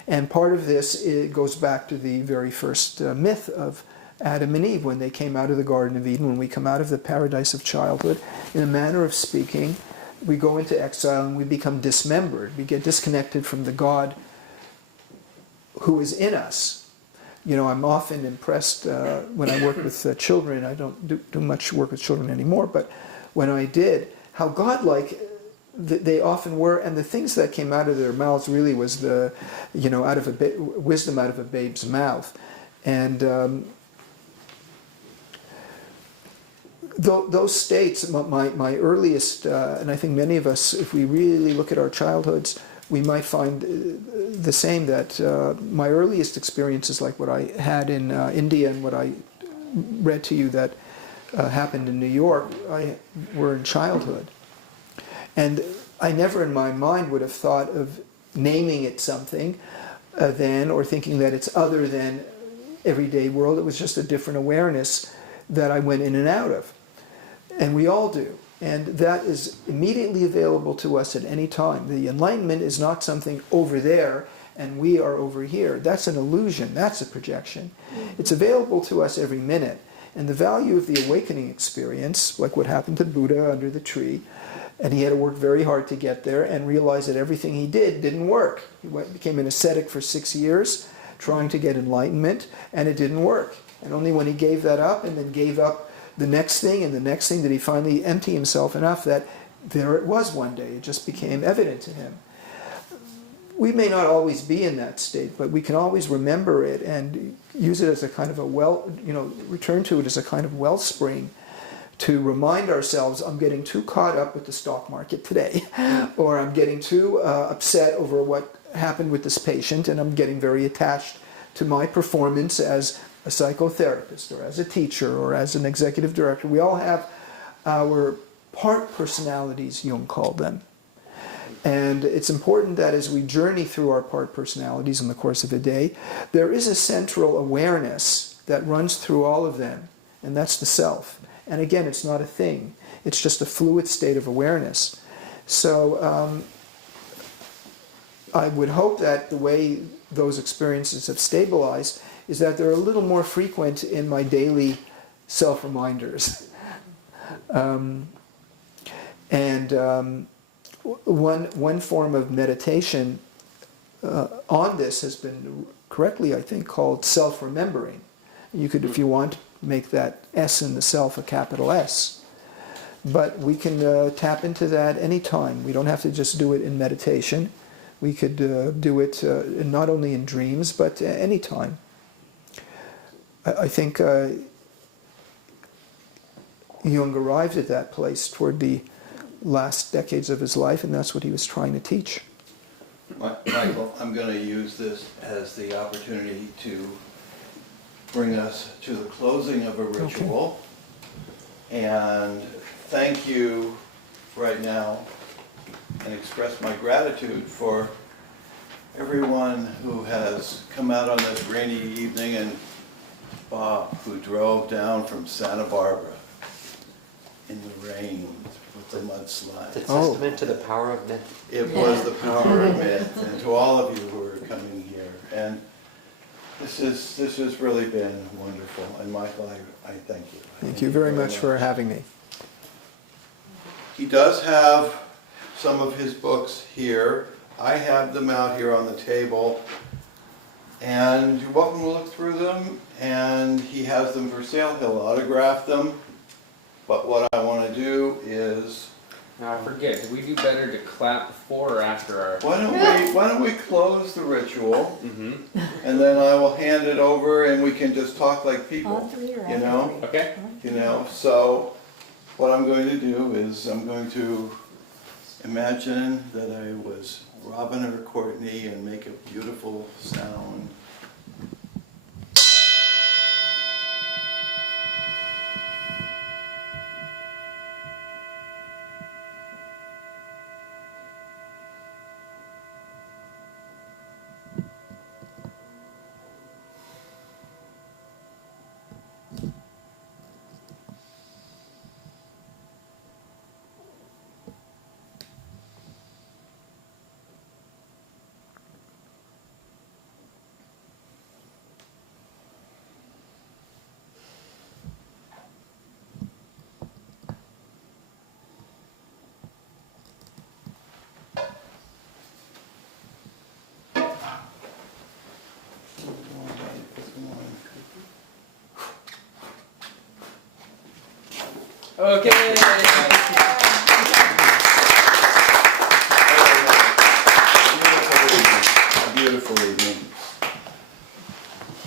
And part of this, it goes back to the very first myth of Adam and Eve when they came out of the Garden of Eden. When we come out of the paradise of childhood, in a manner of speaking, we go into exile and we become dismembered. We get disconnected from the God who is in us. You know, I'm often impressed when I work with children. I don't do much work with children anymore, but when I did, how godlike they often were, and the things that came out of their mouths really was the, you know, wisdom out of a babe's mouth. And those states, my earliest, and I think many of us, if we really look at our childhoods, we might find the same, that my earliest experiences, like what I had in India and what I read to you that happened in New York, were in childhood. And I never in my mind would have thought of naming it something then, or thinking that it's other than everyday world. It was just a different awareness that I went in and out of. And we all do. And that is immediately available to us at any time. The enlightenment is not something over there and we are over here. That's an illusion. That's a projection. It's available to us every minute. And the value of the awakening experience, like what happened to Buddha under the tree, and he had to work very hard to get there and realize that everything he did didn't work. He became an ascetic for 6 years, trying to get enlightenment, and it didn't work. And only when he gave that up and then gave up the next thing and the next thing did he finally empty himself enough that there it was one day. It just became evident to him. We may not always be in that state, but we can always remember it and use it as a kind of a return to it as a kind of wellspring to remind ourselves, I'm getting too caught up with the stock market today, or I'm getting too upset over what happened with this patient, and I'm getting very attached to my performance as a psychotherapist, or as a teacher, or as an executive director. We all have our part personalities, Jung called them. And it's important that as we journey through our part personalities in the course of a day, there is a central awareness that runs through all of them, and that's the self. And again, it's not a thing. It's just a fluid state of awareness. So I would hope that the way those experiences have stabilized is that they're a little more frequent in my daily self-reminders. One form of meditation on this has been correctly, I think, called self-remembering. You could, if you want, make that S in the self a capital S. But we can tap into that anytime. We don't have to just do it in meditation. We could do it not only in dreams, but anytime. I think Jung arrived at that place toward the last decades of his life, and that's what he was trying to teach. Michael, I'm going to use this as the opportunity to bring us to the closing of a ritual. Okay. And thank you right now and express my gratitude for everyone who has come out on this rainy evening, and Bob, who drove down from Santa Barbara in the rain with the mudslide. It's a testament to the power of myth. It was the power of myth, and to all of you who are coming here. And this has really been wonderful. And Michael, I thank you. Thank you very much for having me. He does have some of his books here. I have them out here on the table. And you're welcome to look through them. And he has them for sale. He'll autograph them. But what I want to do is... Now I forget, do we do better to clap before or after our... Why don't we close the ritual, and then I will hand it over and we can just talk like people, All three or you know? Okay. You know, so what I'm going to do is I'm going to imagine that I was Robin or Courtney and make a beautiful sound. Okay. Beautiful evening.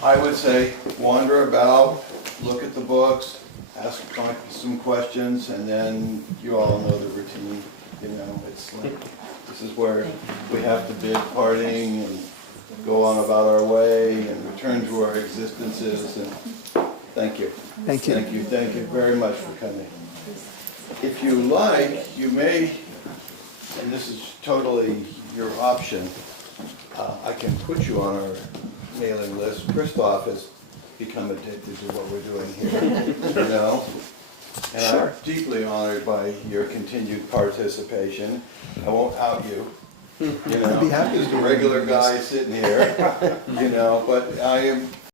I would say wander about, look at the books, ask some questions, and then you all know the routine. You know, it's like, this is where we have to bid parting and go on about our way and return to our existences. And thank you. Thank you. Thank you very much for coming. If you like, you may, and this is totally your option, I can put you on our mailing list. Christoph has become addicted to what we're doing here, you know? And I'm deeply honored by your continued participation. I won't out you, you know? I'd be happy to Just a regular guy sitting here, you know, but I am